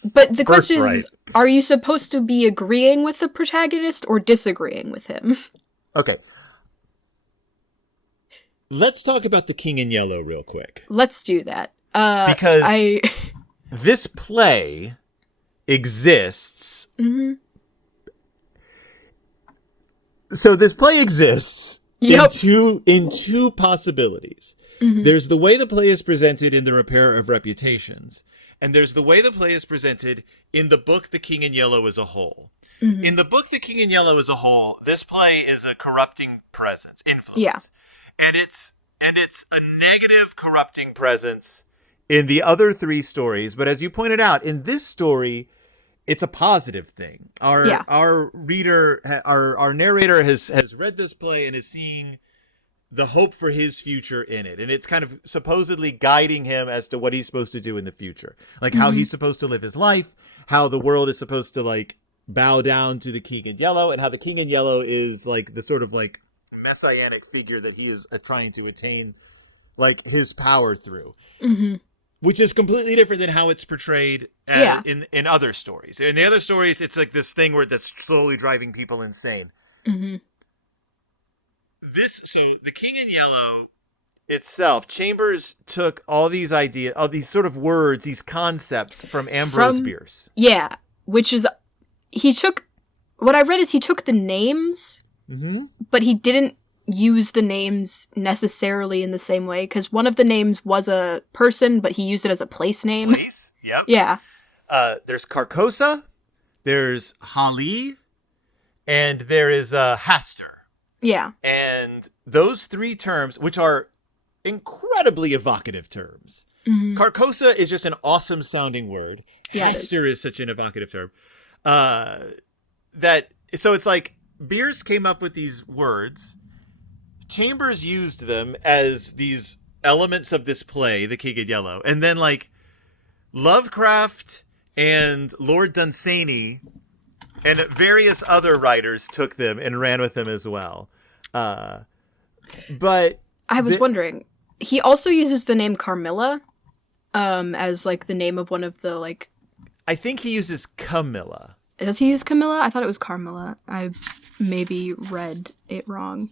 But the question birthright. is, are you supposed to be agreeing with the protagonist or disagreeing with him? Okay. Let's talk about The King in Yellow real quick. Let's do that. Because this play exists. Mm-hmm. So this play exists Yep. in two possibilities. Mm-hmm. There's the way the play is presented in The Repair of Reputations, and there's the way the play is presented in the book The King in Yellow as a whole. Mm-hmm. In the book The King in Yellow as a whole, this play is a corrupting presence, influence. Yeah. And it's a negative corrupting presence in the other three stories, but as you pointed out, in this story, it's a positive thing. Our reader, our narrator has read this play and is seeing the hope for his future in it. And it's kind of supposedly guiding him as to what he's supposed to do in the future. Like how he's supposed to live his life, how the world is supposed to, like, bow down to the King in Yellow, and how the King in Yellow is, like, the sort of, like, messianic figure that he is trying to attain, like, his power through. Mm-hmm. Which is completely different than how it's portrayed in other stories. In the other stories, it's like this thing where that's slowly driving people insane. Mm-hmm. So The King in Yellow itself, Chambers took all these ideas, all these sort of words, these concepts from Ambrose Bierce. Yeah, which is, what I read is he took the names, but he didn't use the names necessarily in the same way, because one of the names was a person, but he used it as a place name. Place? Yep. Yeah. There's Carcosa, there's Hali, and there is Hastur. Yeah. And those three terms, which are incredibly evocative terms. Mm-hmm. Carcosa is just an awesome sounding word. Yeah, Hastur is such an evocative term. So it's like Bierce came up with these words. Chambers used them as these elements of this play, The King in Yellow. And then, like, Lovecraft and Lord Dunsany and various other writers took them and ran with them as well. But I was wondering, he also uses the name Carmilla as, like, the name of one of the, like... I think he uses Camilla. Does he use Camilla? I thought it was Carmilla. I maybe read it wrong.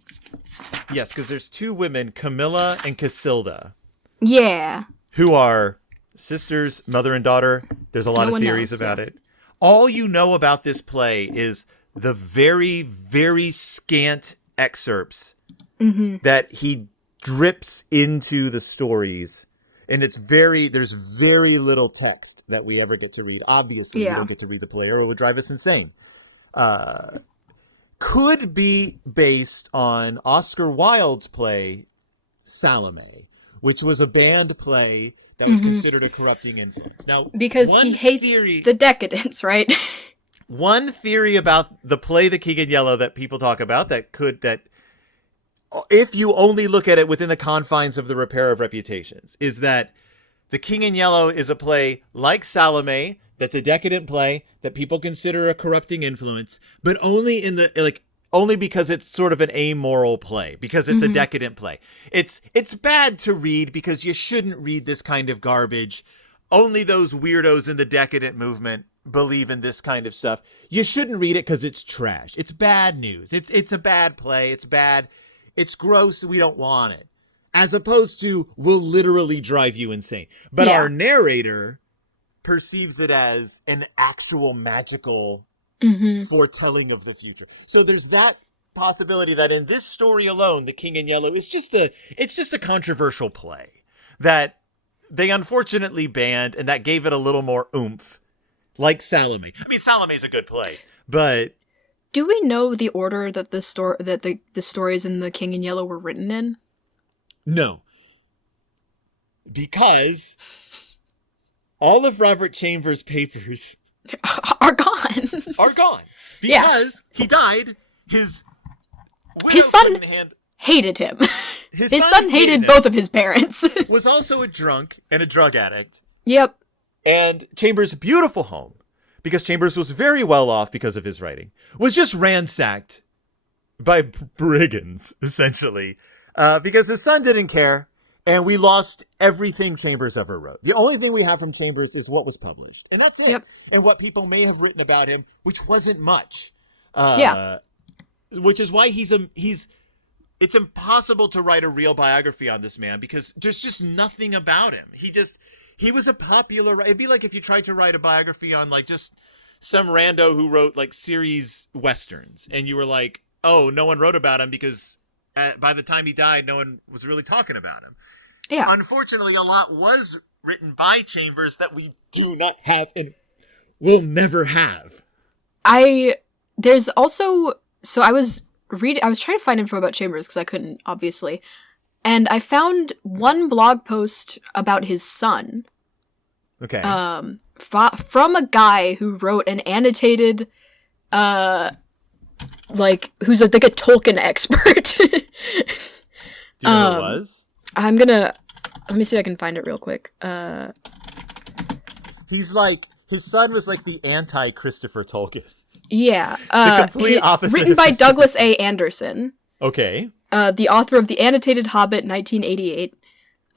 Yes, because there's two women, Camilla and Casilda. Yeah. Who are sisters, mother and daughter. There's a lot of theories about it. All you know about this play is the very, very scant excerpts that he drips into the stories. And there's very little text that we ever get to read. Obviously, we don't get to read the play or it would drive us insane. Could be based on Oscar Wilde's play, Salome, which was a banned play that was considered a corrupting influence. Now, because he hates the decadence, right? One theory about the play The King in Yellow that people talk about that if you only look at it within the confines of The Repair of Reputations, is that The King in Yellow is a play like Salome that's a decadent play that people consider a corrupting influence, but only in the only because it's sort of an amoral play, because it's a decadent play. It's bad to read because you shouldn't read this kind of garbage. Only those weirdos in the decadent movement believe in this kind of stuff. You shouldn't read it because it's trash. It's bad news. It's a bad play. It's bad. It's gross. We don't want it. As opposed to will literally drive you insane. But our narrator perceives it as an actual magical foretelling of the future. So there's that possibility that in this story alone, The King in Yellow is just a controversial play that they unfortunately banned, and that gave it a little more oomph, like Salome. I mean, Salome's a good play, but do we know the order that the stories in The King in Yellow were written in? No, because all of Robert Chambers' papers are gone. Because he died. His son hated him. His son hated both of his parents. Was also a drunk and a drug addict. Yep. And Chambers' beautiful home, because Chambers was very well off because of his writing, was just ransacked by brigands, essentially, because his son didn't care, and we lost everything Chambers ever wrote. The only thing we have from Chambers is what was published, and that's it. Yep. And what people may have written about him, which wasn't much. Which is why it's impossible to write a real biography on this man, because there's just nothing about him. He was a popular, it'd be like if you tried to write a biography on like just some rando who wrote like series westerns, and you were like, oh, no one wrote about him because by the time he died, no one was really talking about him. Yeah. Unfortunately, a lot was written by Chambers that we do not have and will never have. There's also, so I was trying to find info about Chambers because I couldn't, obviously. And I found one blog post about his son. Okay. From a guy who wrote an annotated, who's like a Tolkien expert. Do you know who it was? Let me see if I can find it real quick. He's like, his son was like the anti-Christopher Tolkien. Yeah. The complete opposite. Written by Douglas A. Anderson. Okay. The author of The Annotated Hobbit, 1988.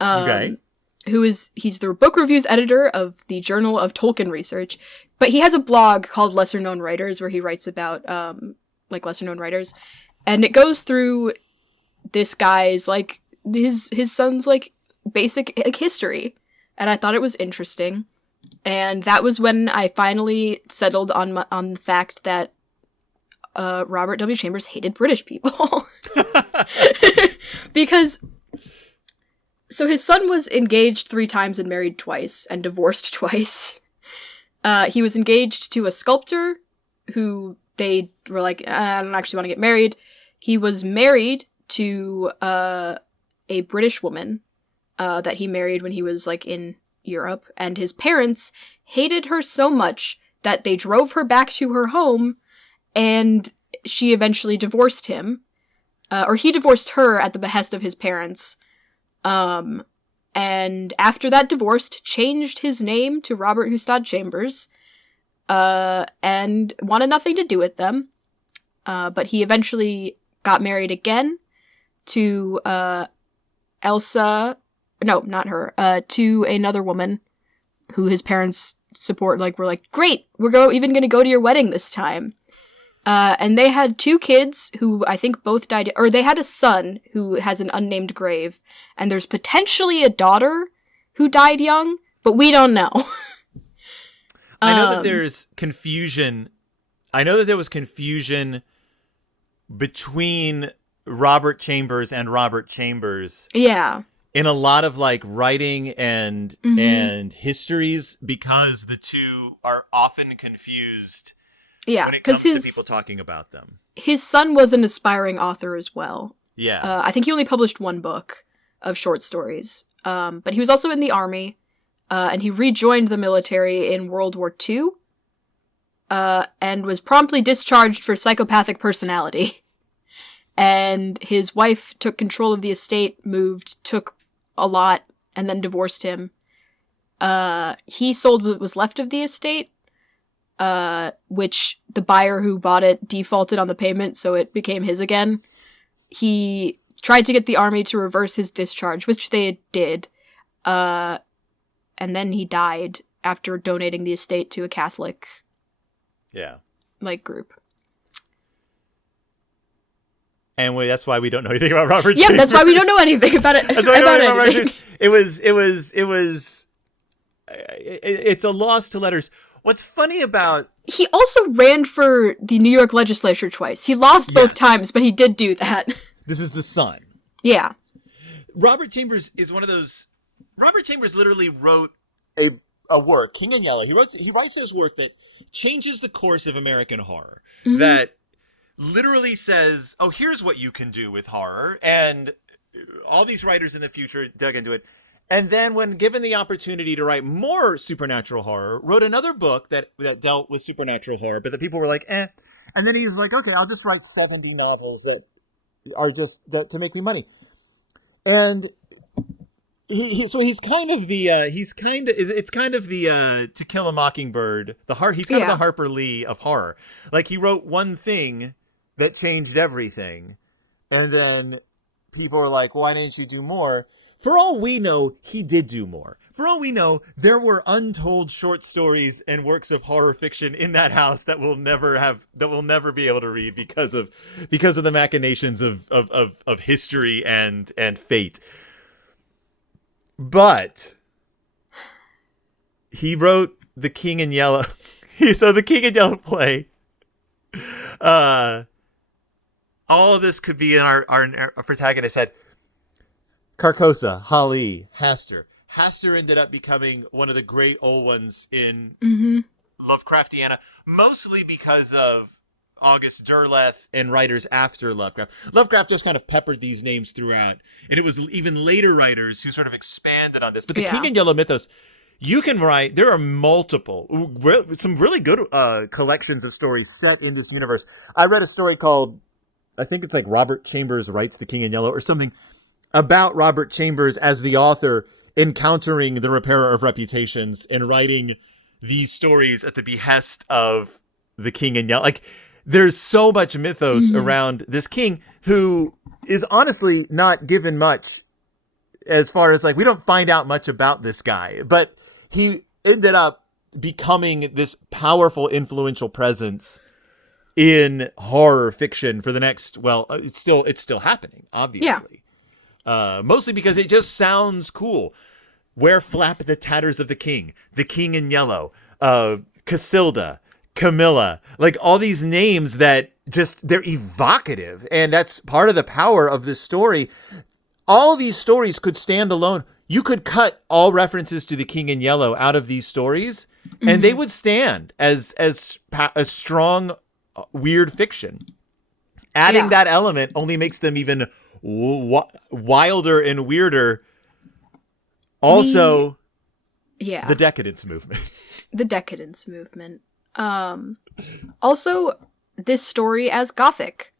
Okay. He's the book reviews editor of the Journal of Tolkien Research, but he has a blog called Lesser Known Writers where he writes about, lesser known writers. And it goes through this guy's, his son's, basic, history. And I thought it was interesting. And that was when I finally settled on the fact that Robert W. Chambers hated British people. Because, so his son was engaged 3 times and married twice and divorced twice. He was engaged to a sculptor who they were like, I don't actually want to get married. He was married to a British woman that he married when he was in Europe, and his parents hated her so much that they drove her back to her home, and she eventually divorced him. Or he divorced her at the behest of his parents. And after that divorce, changed his name to Robert Hustad Chambers, and wanted nothing to do with them. But he eventually got married again to Elsa. No, not her. To another woman who his parents support. Were like, great, we're even going to go to your wedding this time. And they had 2 kids who I think both died, or they had a son who has an unnamed grave, and there's potentially a daughter who died young, but we don't know. I know that there's confusion. I know that there was confusion between Robert Chambers and Robert Chambers. Yeah. In a lot of writing and histories, because the two are often confused. Yeah, when it comes to people talking about them. His son was an aspiring author as well. Yeah. I think he only published 1 book of short stories. But he was also in the army, and he rejoined the military in World War II, and was promptly discharged for psychopathic personality. And his wife took control of the estate, took a lot, and then divorced him. He sold what was left of the estate, which the buyer who bought it defaulted on the payment, so it became his again. He tried to get the army to reverse his discharge, which they did, and then he died after donating the estate to a Catholic group. And that's why we don't know anything about Robert Yep, Chambers. that's why we don't know anything about it. That's why we don't know about Robert Chambers. It's a loss to letters. What's funny about... He also ran for the New York legislature twice. He lost both times, but he did do that. This is the son. Yeah. Robert Chambers is one of those... Robert Chambers literally wrote a work, King in Yellow. He writes this work that changes the course of American horror. Mm-hmm. That literally says, oh, here's what you can do with horror. And all these writers in the future dug into it. And then when given the opportunity to write more supernatural horror, wrote another book that dealt with supernatural horror, but the people were like, eh. And then he was like, okay, I'll just write 70 novels that are just to make me money. And he's kind of the To Kill a Mockingbird, he's kind of the Harper Lee of horror. Like, he wrote one thing that changed everything. And then people were like, why didn't you do more? For all we know, he did do more. For all we know, there were untold short stories and works of horror fiction in that house that we'll never be able to read because of the machinations of history and fate. But he wrote The King in Yellow. So the King in Yellow play. All of this could be in our protagonist head. Carcosa, Hali, Hastur. Hastur ended up becoming one of the great old ones in Lovecraftiana, mostly because of August Derleth and writers after Lovecraft. Lovecraft just kind of peppered these names throughout, and it was even later writers who sort of expanded on this. But the King in Yellow mythos, you can write, there are some really good collections of stories set in this universe. I read a story called, I think it's like Robert Chambers Writes the King in Yellow or something, about Robert Chambers as the author encountering the Repairer of Reputations and writing these stories at the behest of the King in Yellow. Like, there's so much mythos around this king who is honestly not given much as far as, like, we don't find out much about this guy, but he ended up becoming this powerful, influential presence in horror fiction for the next, it's still happening, obviously. Yeah. Mostly because it just sounds cool. Where flap the tatters of the King in Yellow, Casilda, Camilla, like all these names that just, they're evocative. And that's part of the power of this story. All these stories could stand alone. You could cut all references to the King in Yellow out of these stories, and they would stand as strong, weird fiction. Adding that element only makes them even wilder and weirder. Also, the Decadence movement. The Decadence movement. Also, this story as Gothic,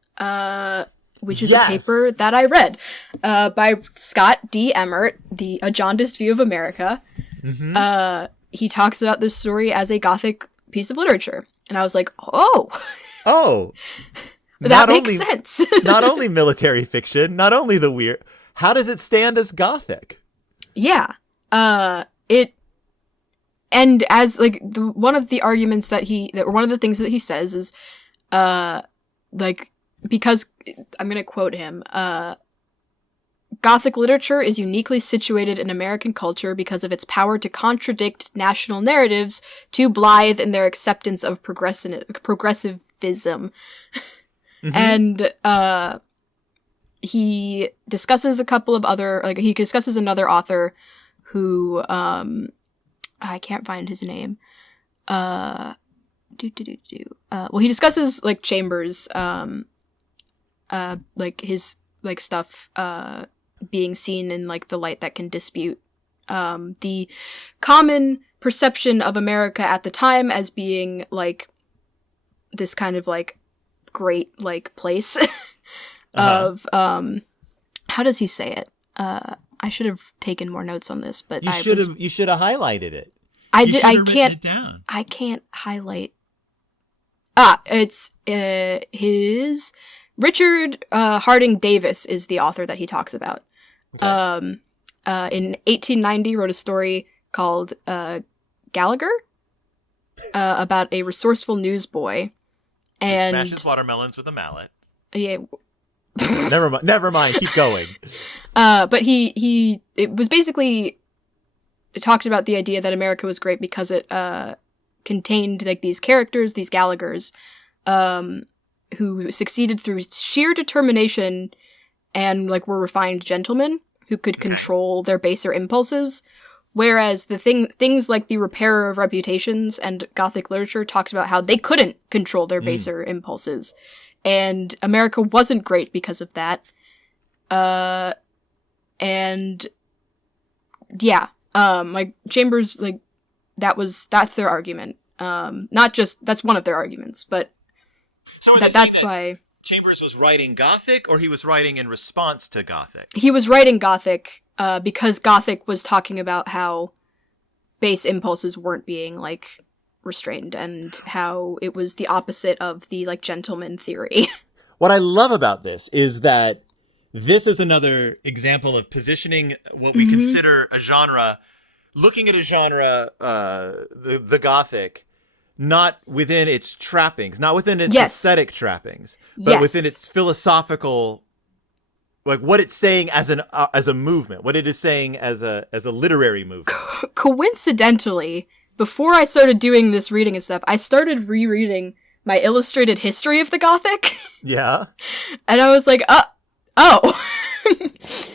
which is a paper that I read by Scott D. Emmert, A Jaundiced View of America. He talks about this story as a Gothic piece of literature. And I was like, oh. That makes sense. Not only military fiction, not only the weird. How does it stand as Gothic? Yeah. And as, like, one of the arguments one of the things that he says is, because, I'm going to quote him, Gothic literature is uniquely situated in American culture because of its power to contradict national narratives, too blithe in their acceptance of progressivism. And he discusses a couple of other, he discusses another author who, I can't find his name. Well, he discusses, Chambers, his, stuff, being seen in, the light that can dispute, the common perception of America at the time as being, this kind of, great, place of, how does he say it? I should have taken more notes on this, but You should have highlighted it. I You did. should I have written can't. it down. I can't highlight. It's his Richard Harding Davis is the author that he talks about. Okay. In 1890, wrote a story called Gallagher about a resourceful newsboy, and Smashes watermelons with a mallet. yeah. Never mind. Keep going. But it was basically, it talked about the idea that America was great because it contained like these characters, these Gallaghers, who succeeded through sheer determination and like were refined gentlemen who could control their baser impulses. Whereas things like the Repairer of Reputations and Gothic literature talked about how they couldn't control their baser impulses. And America wasn't great because of that. And yeah, like Chambers, like that's their argument. Not just, that's one of their arguments, but So that's why Chambers was writing Gothic, or he was writing in response to Gothic? he was writing Gothic, because Gothic was talking about how base impulses weren't being like restrained and how it was the opposite of the like gentleman theory. What I love about this is that this is another example of positioning what we consider a genre, looking at a genre, the Gothic, not within its trappings, not within its aesthetic trappings, but within its philosophical, like what it's saying as a movement, what it is saying as a literary movement. Coincidentally, before I started doing this reading and stuff, I started rereading my illustrated history of the Gothic. Yeah. And I was like, oh.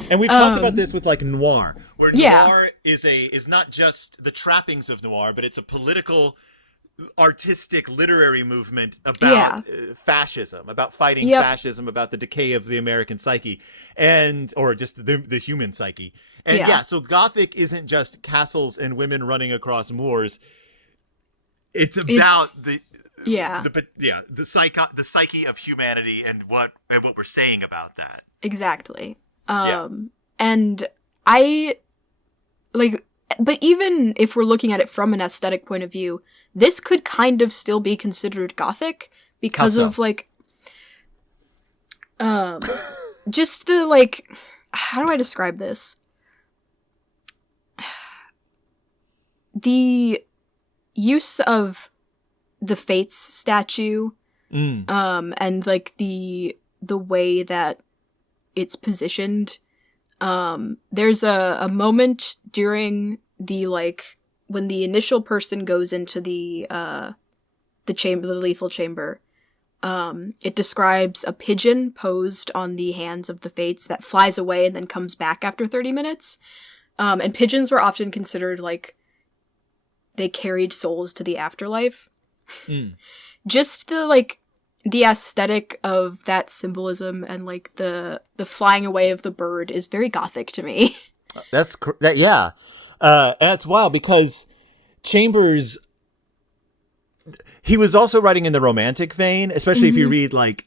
And we've talked about this with like noir, where Yeah. noir is not just the trappings of noir, but it's a political, artistic, literary movement about fascism, about fighting fascism, about the decay of the American psyche, or just the human psyche. And so Gothic isn't just castles and women running across moors. It's about the psyche of humanity and what we're saying about that. Exactly. And I like, but even if we're looking at it from an aesthetic point of view, this could kind of still be considered Gothic because of like, just the like, how do I describe this? The use of the Fates statue, and like the way that it's positioned. There's a moment during the like when the initial person goes into the chamber, the lethal chamber. It describes a pigeon posed on the hands of the Fates that flies away and then comes back after 30 minutes. And pigeons were often considered like they carried souls to the afterlife. Just the aesthetic of that symbolism and like the flying away of the bird is very Gothic to me. And it's wild because Chambers, he was also writing in the romantic vein, especially if you read like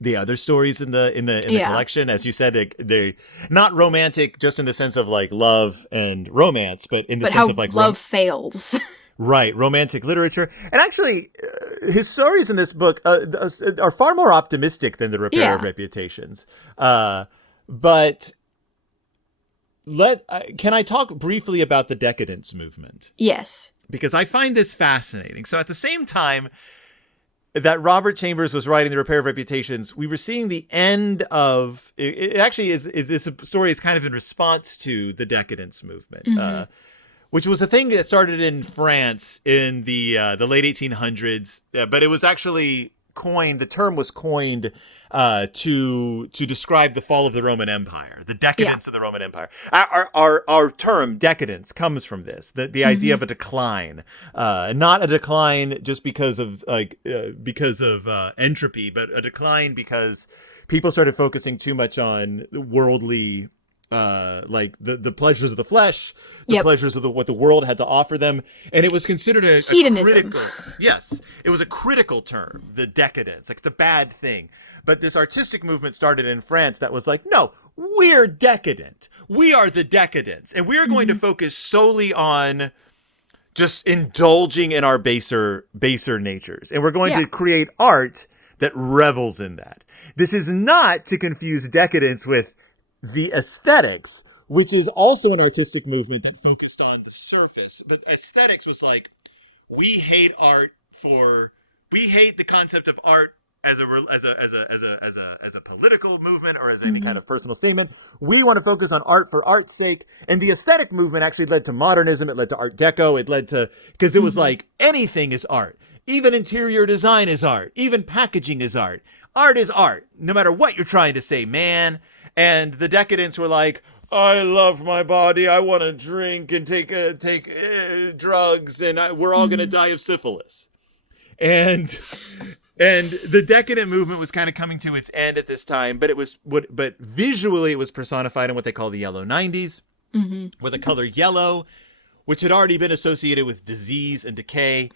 the other stories in the collection. As you said, they not romantic just in the sense of like love and romance, but in the sense of like love fails. Right, romantic literature. And actually, his stories in this book are far more optimistic than the Repair of Reputations. But can I talk briefly about the decadence movement? Yes. Because I find this fascinating. So at the same time that Robert Chambers was writing the Repair of Reputations, we were seeing the end of it. Actually, is this story is kind of in response to the decadence movement, which was a thing that started in France in the late 1800s, but it was actually coined. The term was coined to describe the fall of the Roman Empire, the decadence of the Roman Empire. Our term decadence comes from this, the idea of a decline, not a decline just because of entropy, but a decline because people started focusing too much on worldly like the pleasures of the flesh, the pleasures of what the world had to offer them, and it was considered a critical. Yes, it was a critical term, the decadence, like it's a bad thing. But this artistic movement started in France that was like, no, we're decadent. We are the decadents, and we're going to focus solely on just indulging in our baser natures, and we're going to create art that revels in that. This is not to confuse decadence with the aesthetics, which is also an artistic movement that focused on the surface. But aesthetics was like, we hate the concept of art as a political movement or as any kind of personal statement. We want to focus on art for art's sake. And the aesthetic movement actually led to modernism. It led to Art Deco. It led to, because it was like, anything is art. Even interior design is art. Even packaging is art. Art is art, no matter what you're trying to say, man. And the decadents were like, I love my body. I want to drink and take drugs, and we're all going to die of syphilis. And the decadent movement was kind of coming to its end at this time, but visually it was personified in what they call the yellow 90s, where the color yellow, which had already been associated with disease and decay,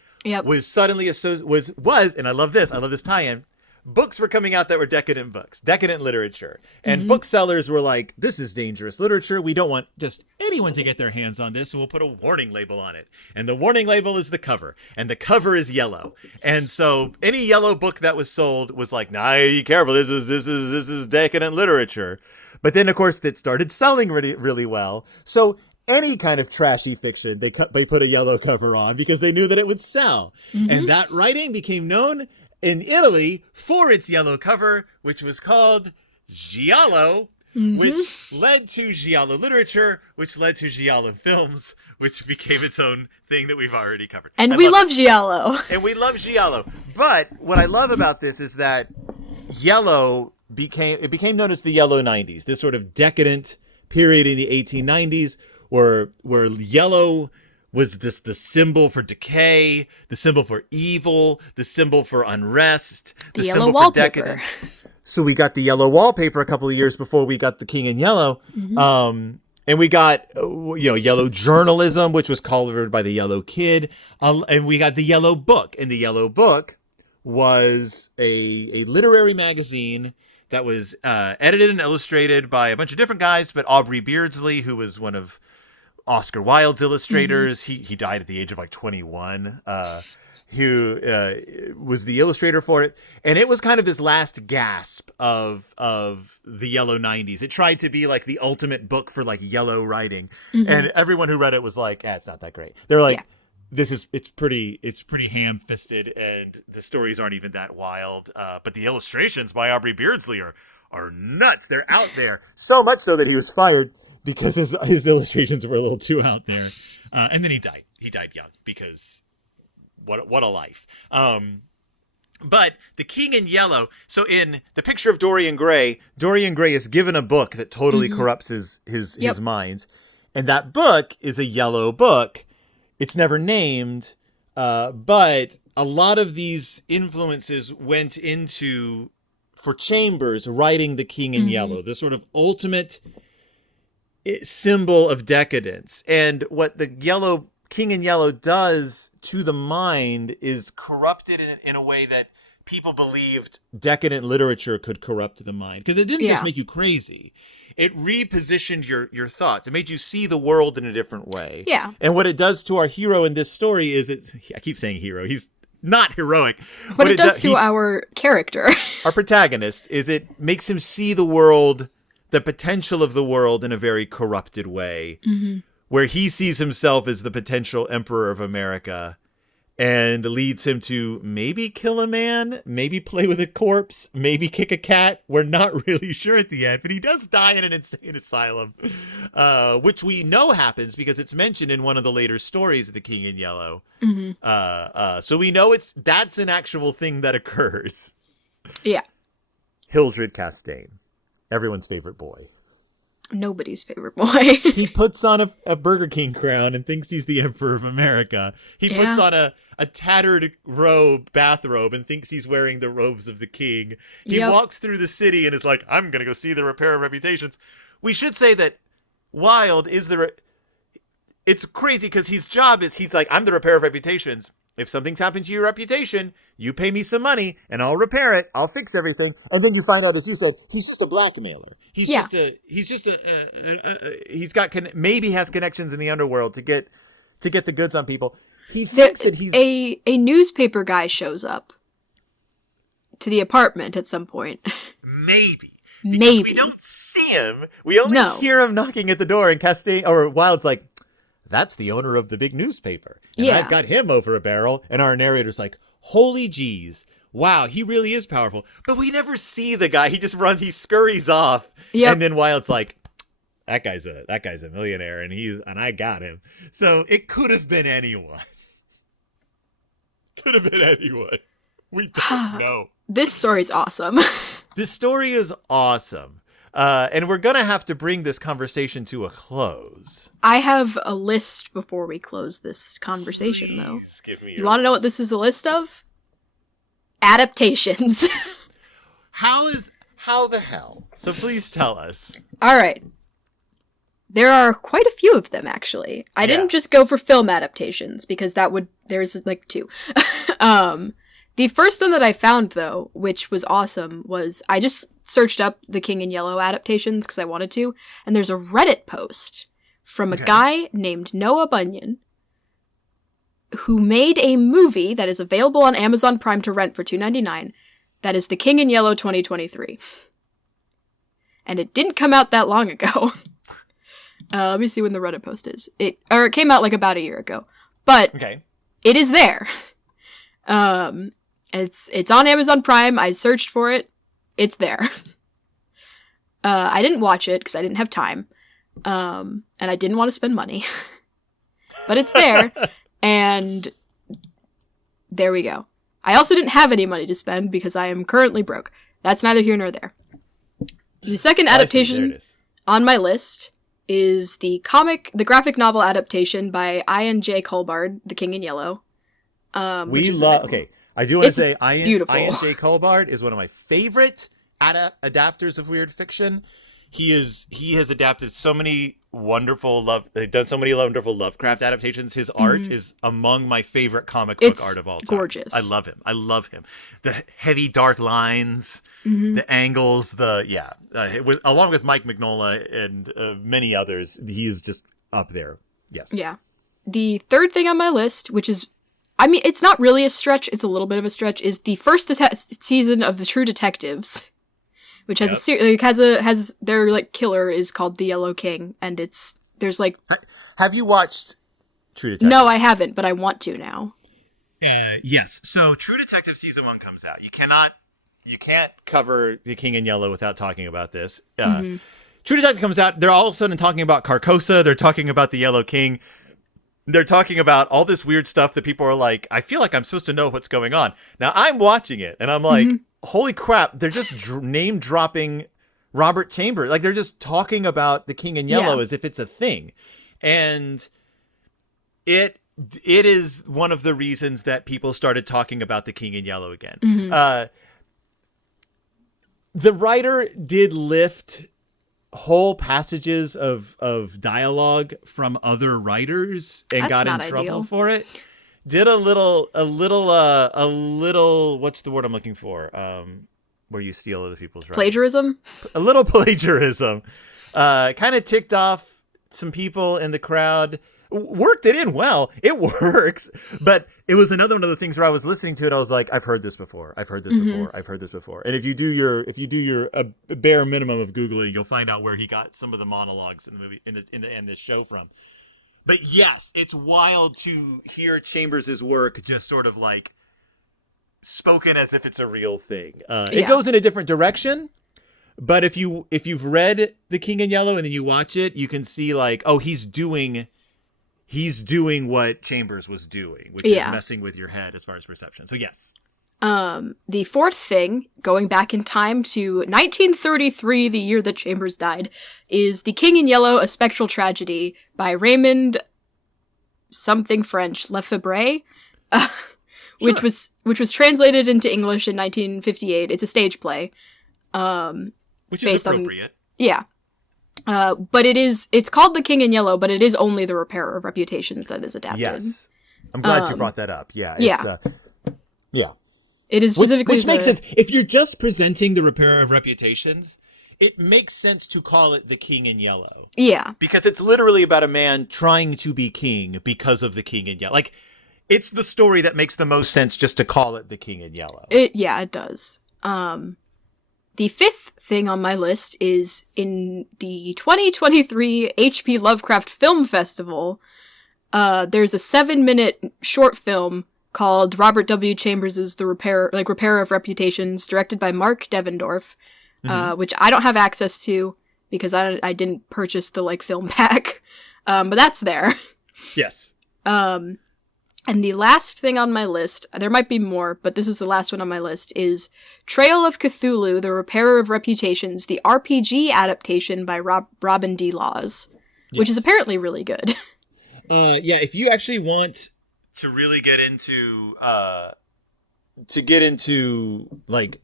was suddenly was, and I love this tie-in. Books were coming out that were decadent books, decadent literature. And booksellers were like, this is dangerous literature. We don't want just anyone to get their hands on this, so we'll put a warning label on it. And the warning label is the cover. And the cover is yellow. And so any yellow book that was sold was like, nah, be careful. This is decadent literature. But then, of course, it started selling really, really well. So any kind of trashy fiction, they put a yellow cover on because they knew that it would sell. And that writing became known in Italy for its yellow cover, which was called giallo, which led to giallo literature, which led to giallo films, which became its own thing that we've already covered. And we love giallo. And we love giallo. But what I love about this is that yellow became known as the yellow 90s, this sort of decadent period in the 1890s where yellow was the symbol for decay, the symbol for evil, the symbol for unrest, the symbol for decadence. So we got the yellow wallpaper a couple of years before we got the King in Yellow. And we got yellow journalism, which was colored by the Yellow Kid. And we got the Yellow Book. And the Yellow Book was a literary magazine that was edited and illustrated by a bunch of different guys, but Aubrey Beardsley, who was one of Oscar Wilde's illustrators. He died at the age of like 21. Who was the illustrator for it, and it was kind of this last gasp of the yellow 90s. It tried to be like the ultimate book for like yellow writing, and everyone who read it was like, it's not that great. They're like, it's pretty ham-fisted, and the stories aren't even that wild. But the illustrations by Aubrey Beardsley are nuts. They're out there, so much so that he was fired because his illustrations were a little too out there. And then he died. He died young because what a life. But the King in Yellow. So in the picture of Dorian Gray is given a book that totally corrupts his mind. And that book is a yellow book. It's never named, but a lot of these influences went into, for Chambers, writing the King in Yellow, this sort of ultimate symbol of decadence. And what the King in Yellow does to the mind is corrupt it in a way that people believed decadent literature could corrupt the mind. Because it didn't just make you crazy. It repositioned your thoughts. It made you see the world in a different way. Yeah. And what it does to our hero in this story is I keep saying hero. He's not heroic. What it does to our character. Our protagonist is it makes him see the world, the potential of the world in a very corrupted way. Where he sees himself as the potential emperor of America and leads him to maybe kill a man, maybe play with a corpse, maybe kick a cat. We're not really sure at the end, but he does die in an insane asylum, which we know happens because it's mentioned in one of the later stories of the King in Yellow. So we know that's an actual thing that occurs. Yeah. Hildred Castaigne, everyone's favorite boy. Nobody's favorite boy. He puts on a Burger King crown and thinks he's the Emperor of America. He puts on a tattered bathrobe, and thinks he's wearing the robes of the king. He walks through the city and is like, I'm going to go see the Repair of Reputations. We should say that Wilde is it's crazy because his job is, he's like, I'm the repairer of reputations. If something's happened to your reputation, you pay me some money and I'll repair it. I'll fix everything. And then you find out, as you said, he's just a blackmailer. He's maybe has connections in the underworld to get the goods on people. He thinks that he's a newspaper guy shows up to the apartment at some point. Maybe. Maybe. We don't see him. We only hear him knocking at the door, and Wilde's like, that's the owner of the big newspaper. And I've got him over a barrel. And our narrator's like, holy geez. Wow, he really is powerful. But we never see the guy. He just he scurries off. Yep. And then Wilde's like, that guy's a millionaire, and I got him. So it could have been anyone. Could have been anyone. We don't know. This story's awesome. This story is awesome. And we're going to have to bring this conversation to a close. I have a list before we close this conversation, though. Give me you want to know what this is a list of? Adaptations. How the hell? So please tell us. All right. There are quite a few of them, actually. I didn't just go for film adaptations, because there's like 2. The first one that I found, though, which was awesome, was I just searched up the King in Yellow adaptations because I wanted to, and there's a Reddit post from a guy named Noah Bunyan who made a movie that is available on Amazon Prime to rent for $2.99 that is The King in Yellow 2023. And it didn't come out that long ago. Let me see when the Reddit post is. It came out like about a year ago. But it is there. It's on Amazon Prime. I searched for it. It's there. I didn't watch it because I didn't have time. And I didn't want to spend money. But it's there. And there we go. I also didn't have any money to spend because I am currently broke. That's neither here nor there. The second adaptation on my list is the graphic novel adaptation by I.N.J. Cullbard, The King in Yellow. I do want to say I.N.J. Cullbard is one of my favorite adapters of weird fiction. He has adapted so many done so many wonderful Lovecraft adaptations. His art is among my favorite comic book art of all time. Gorgeous. I love him. The heavy dark lines, the angles, along with Mike Mignola and many others, he's just up there. Yes. Yeah. The third thing on my list, which is, I mean, it's not really a stretch, it's a little bit of a stretch, is the first season of The True Detectives, which has their like killer is called the Yellow King, and there's like. Have you watched True Detective? No, I haven't, but I want to now. Yes. So True Detective season 1 comes out. You can't cover The King in Yellow without talking about this. True Detective comes out. They're all of a sudden talking about Carcosa. They're talking about the Yellow King. They're talking about all this weird stuff that people are like, I feel like I'm supposed to know what's going on. Now I'm watching it and I'm like, holy crap, they're just name dropping Robert Chambers. Like they're just talking about the King in Yellow as if it's a thing. And it is one of the reasons that people started talking about the King in Yellow again. The writer did lift whole passages of dialogue from other writers and got in trouble for it. Did a little what's the word I'm looking for? Where you steal other people's writing. Plagiarism? A little plagiarism. Kind of ticked off some people in the crowd. Worked it in well. It works. But it was another one of those things where I was listening to it. I was like, I've heard this before. I've heard this before. And if you do your bare minimum of Googling, you'll find out where he got some of the monologues in the movie in this show from. But yes, it's wild to hear Chambers' work just sort of like spoken as if it's a real thing. It goes in a different direction. But if you've read The King in Yellow and then you watch it, you can see like, oh, he's doing what Chambers was doing, which is messing with your head as far as perception. So yes. The fourth thing, going back in time to 1933, the year that Chambers died, is The King in Yellow, A Spectral Tragedy by Raymond something French, Lefebvre, which was translated into English in 1958. It's a stage play. Which is appropriate. But it's called The King in Yellow, but it is only The Repairer of Reputations that is adapted. Yes. I'm glad you brought that up. Yeah. Yeah. Yeah. It is specifically Which makes sense. If you're just presenting The Repairer of Reputations, it makes sense to call it The King in Yellow. Yeah. Because it's literally about a man trying to be king because of the King in Yellow. Like, it's the story that makes the most sense just to call it The King in Yellow. It does. The fifth thing on my list is in the 2023 HP Lovecraft Film Festival. There's a 7-minute short film called Robert W. Chambers' The Repairer of Reputations, directed by Mark Devendorf, which I don't have access to because I didn't purchase the film pack. But that's there. Yes. And the last thing on my list, there might be more, but this is the last one on my list, is Trail of Cthulhu, The Repairer of Reputations, the RPG adaptation by Robin D. Laws, which is apparently really good. Yeah, if you actually want to really get into like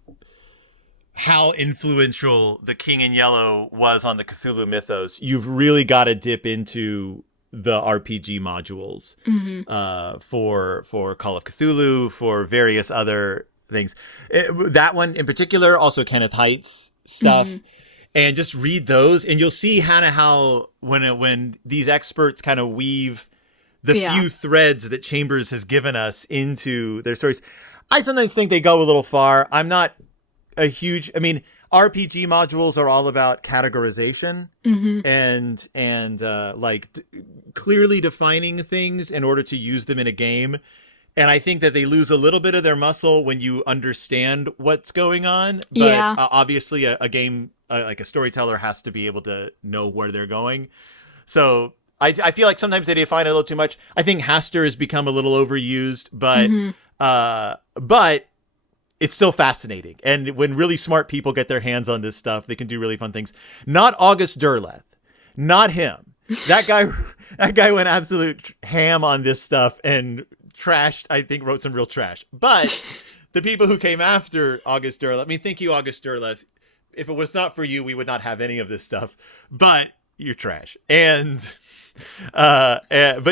how influential the King in Yellow was on the Cthulhu mythos, you've really got to dip into the RPG modules for Call of Cthulhu, for various other things. That one in particular, also Kenneth Hite's stuff, and just read those, and you'll see how when these experts kind of weave the few threads that Chambers has given us into their stories. I sometimes think they go a little far. I'm not a huge. I mean, RPG modules are all about categorization and clearly defining things in order to use them in a game. And I think that they lose a little bit of their muscle when you understand what's going on. But obviously a game, like a storyteller, has to be able to know where they're going. So I feel like sometimes they define it a little too much. I think Haster has become a little overused, but it's still fascinating. And when really smart people get their hands on this stuff, they can do really fun things. Not August Derleth. Not him. That guy went absolute ham on this stuff and wrote some real trash. But the people who came after August Derleth, I mean, thank you, August Derleth. If it was not for you, we would not have any of this stuff. But you're trash. But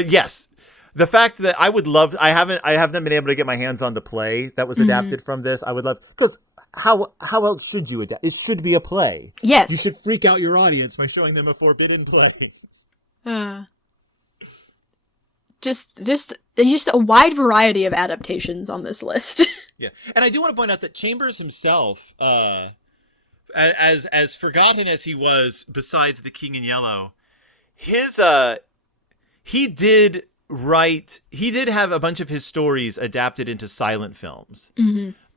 yes, the fact that I haven't been able to get my hands on the play that was adapted from this. I would love, because how else should you adapt? It should be a play. Yes. You should freak out your audience by showing them a forbidden play. Just a wide variety of adaptations on this list. Yeah, and I do want to point out that Chambers himself, as forgotten as he was, besides The King in Yellow, he did have a bunch of his stories adapted into silent films.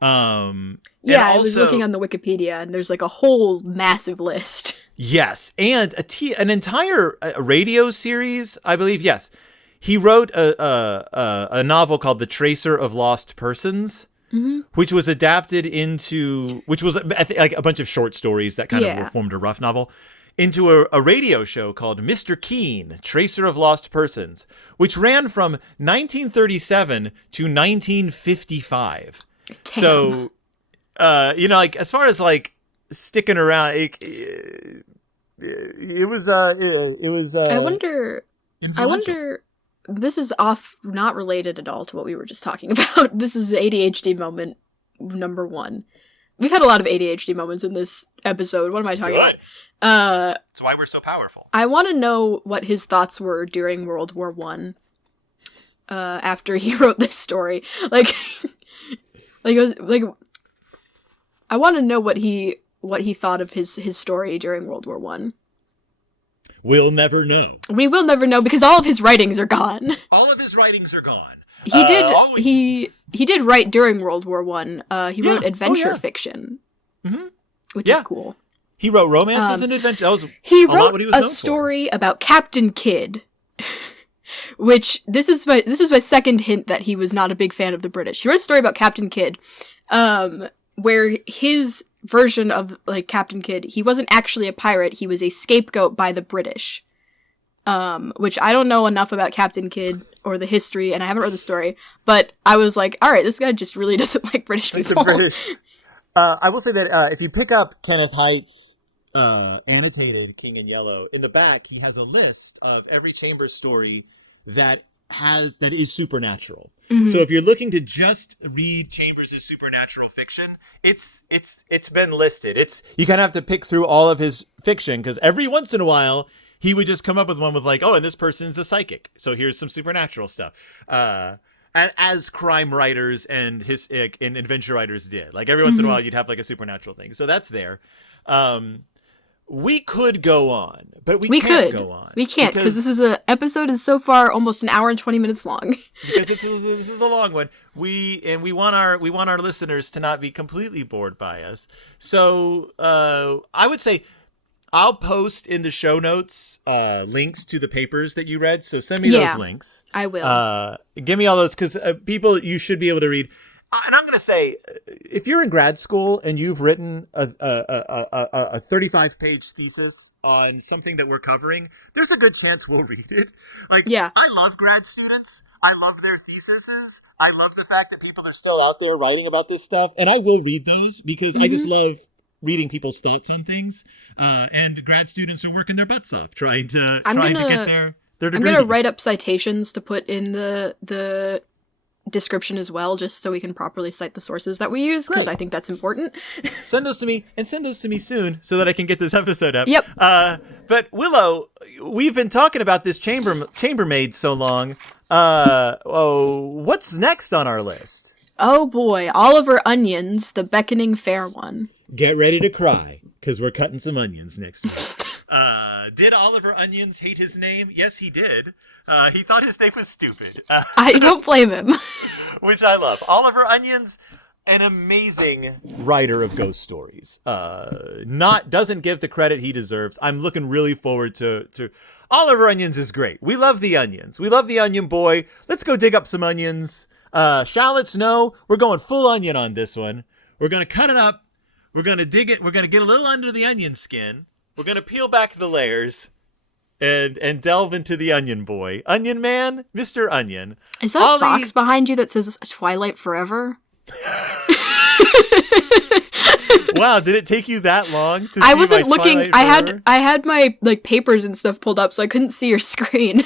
I was looking on the Wikipedia, and there's a whole massive list. Yes, and an entire radio series, I believe. Yes, he wrote a novel called The Tracer of Lost Persons, which was adapted into, which was like a bunch of short stories that kind of formed a rough novel, into a radio show called Mr. Keen, Tracer of Lost Persons, which ran from 1937 to 1955. Damn. So, as far as sticking around, it was. I wonder. This is not related at all to what we were just talking about. This is the ADHD moment number 1. We've had a lot of ADHD moments in this episode. What am I talking about? That's why we're so powerful. I want to know what his thoughts were during World War I. After he wrote this story, I want to know what he thought of his story during World War I. We'll never know. We will never know because all of his writings are gone. All of his writings are gone. He did write during World War I. He wrote adventure fiction, which is cool. He wrote romances and adventure. He wrote a story about Captain Kidd, which this is my second hint that he was not a big fan of the British. He wrote a story about Captain Kidd, where his version of Captain Kidd, he wasn't actually a pirate. He was a scapegoat by the British. Which I don't know enough about Captain Kidd or the history, and I haven't read the story, but I was like, all right, this guy just really doesn't like British people. I will say that if you pick up Kenneth Hite's Annotated King in Yellow, in the back he has a list of every Chambers story that is supernatural. So if you're looking to just read Chambers' supernatural fiction, it's been listed. You kind of have to pick through all of his fiction, because every once in a while he would just come up with one with like, oh, and this person's a psychic, so here's some supernatural stuff. As crime writers and adventure writers did. Like every once in a while you'd have like a supernatural thing. So that's there. We could go on, but we can't go on. We can't, because this is episode is so far almost an hour and 20 minutes long. Because this is a long one. We want our listeners to not be completely bored by us. So I would say I'll post in the show notes links to the papers that you read. So send me those links. I will. Give me all those, because people you should be able to read. And I'm going to say, if you're in grad school and you've written a 35-page thesis on something that we're covering, there's a good chance we'll read it. I love grad students. I love their theses. I love the fact that people are still out there writing about this stuff. And I will read those, because I just love reading people's thoughts on things. And grad students are working their butts off trying to get their degrees. I'm going to write up citations to put in the description as well, just so we can properly cite the sources that we use, because I think that's important. Send those to me, and send those to me soon, so that I can get this episode up. Yep. But Willow, we've been talking about this chambermaid so long. What's next on our list? Oh boy, Oliver Onions, the beckoning fair one. Get ready to cry, because we're cutting some onions next week. Did Oliver Onions hate his name? Yes, he did. He thought his name was stupid. I don't blame him. Which I love. Oliver Onions, an amazing writer of ghost stories. Doesn't give the credit he deserves. I'm looking really forward to Oliver Onions is great. We love the onions. We love the onion boy. Let's go dig up some onions. Shallots, no. We're going full onion on this one. We're going to cut it up. We're going to dig it. We're going to get a little under the onion skin. We're going to peel back the layers and delve into the onion boy. Onion man, Mr. Onion. Is that a box behind you that says Twilight Forever? Wow, did it take you that long to I wasn't looking. I Forever? had my papers and stuff pulled up, so I couldn't see your screen.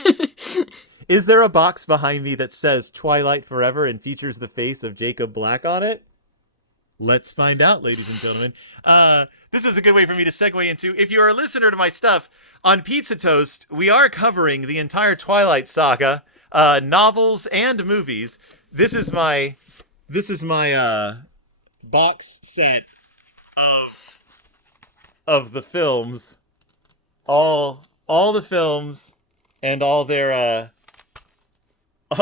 Is there a box behind me that says Twilight Forever and features the face of Jacob Black on it? Let's find out, ladies and gentlemen. This is a good way for me to segue into, if you're a listener to my stuff, on Pizza Toast, we are covering the entire Twilight saga, novels and movies. This is my box set of the films, all the films, and all their it's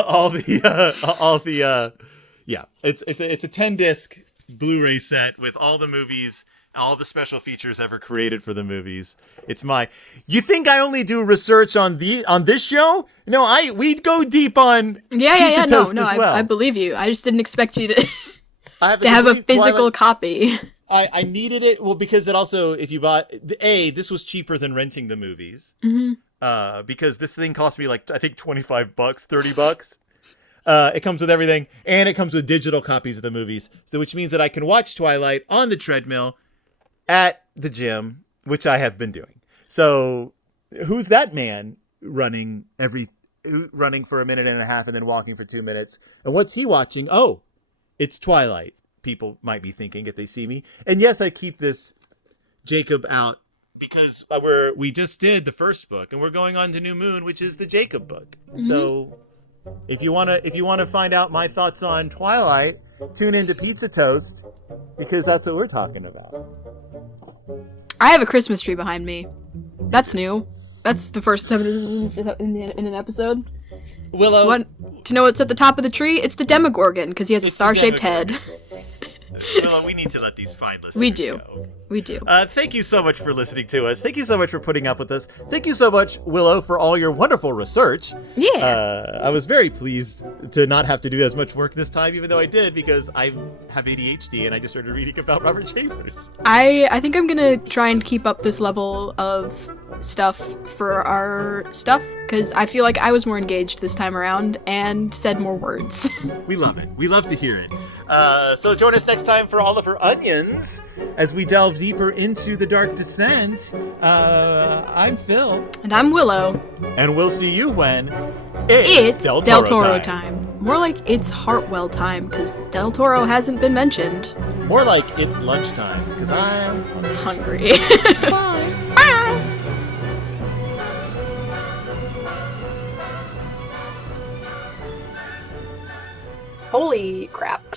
a 10-disc Blu-ray set with all the movies, all the special features ever created for the movies. You think I only do research on this show? No, we go deep on Pizza Toast as well. I believe you. I just didn't expect you to to have a physical copy. I needed it, well, because it also, if you bought this was cheaper than renting the movies. Because this thing cost me I think $25, $30. It comes with everything, and it comes with digital copies of the movies, so which means that I can watch Twilight on the treadmill at the gym, which I have been doing. So who's that man running for a minute and a half and then walking for 2 minutes? And what's he watching? Oh, it's Twilight. People might be thinking if they see me. And yes, I keep this Jacob out because we just did the first book, and we're going on to New Moon, which is the Jacob book. So if you wanna find out my thoughts on Twilight, tune into Pizza Toast, because that's what we're talking about. I have a Christmas tree behind me. That's new. That's the first time this is in an episode. Willow, Want to know what's at the top of the tree? It's the Demogorgon, because he has a star-shaped head. Willow, we need to let these fine listeners go. We do. Thank you so much for listening to us. Thank you so much for putting up with us. Thank you so much, Willow, for all your wonderful research. Yeah. I was very pleased to not have to do as much work this time, even though I did, because I have ADHD and I just started reading about Robert Chambers. I think I'm gonna try and keep up this level of stuff for our stuff, because I feel like I was more engaged this time around and said more words. We love it. We love to hear it. So join us next time for Oliver Onions as we delve deeper into the Dark Descent. I'm Phil. And I'm Willow. And we'll see you when It's Del Del Toro Toro time. time. More like it's Hartwell time, because Del Toro hasn't been mentioned. More like it's lunchtime, because I'm Hungry. Bye. Bye! Holy crap.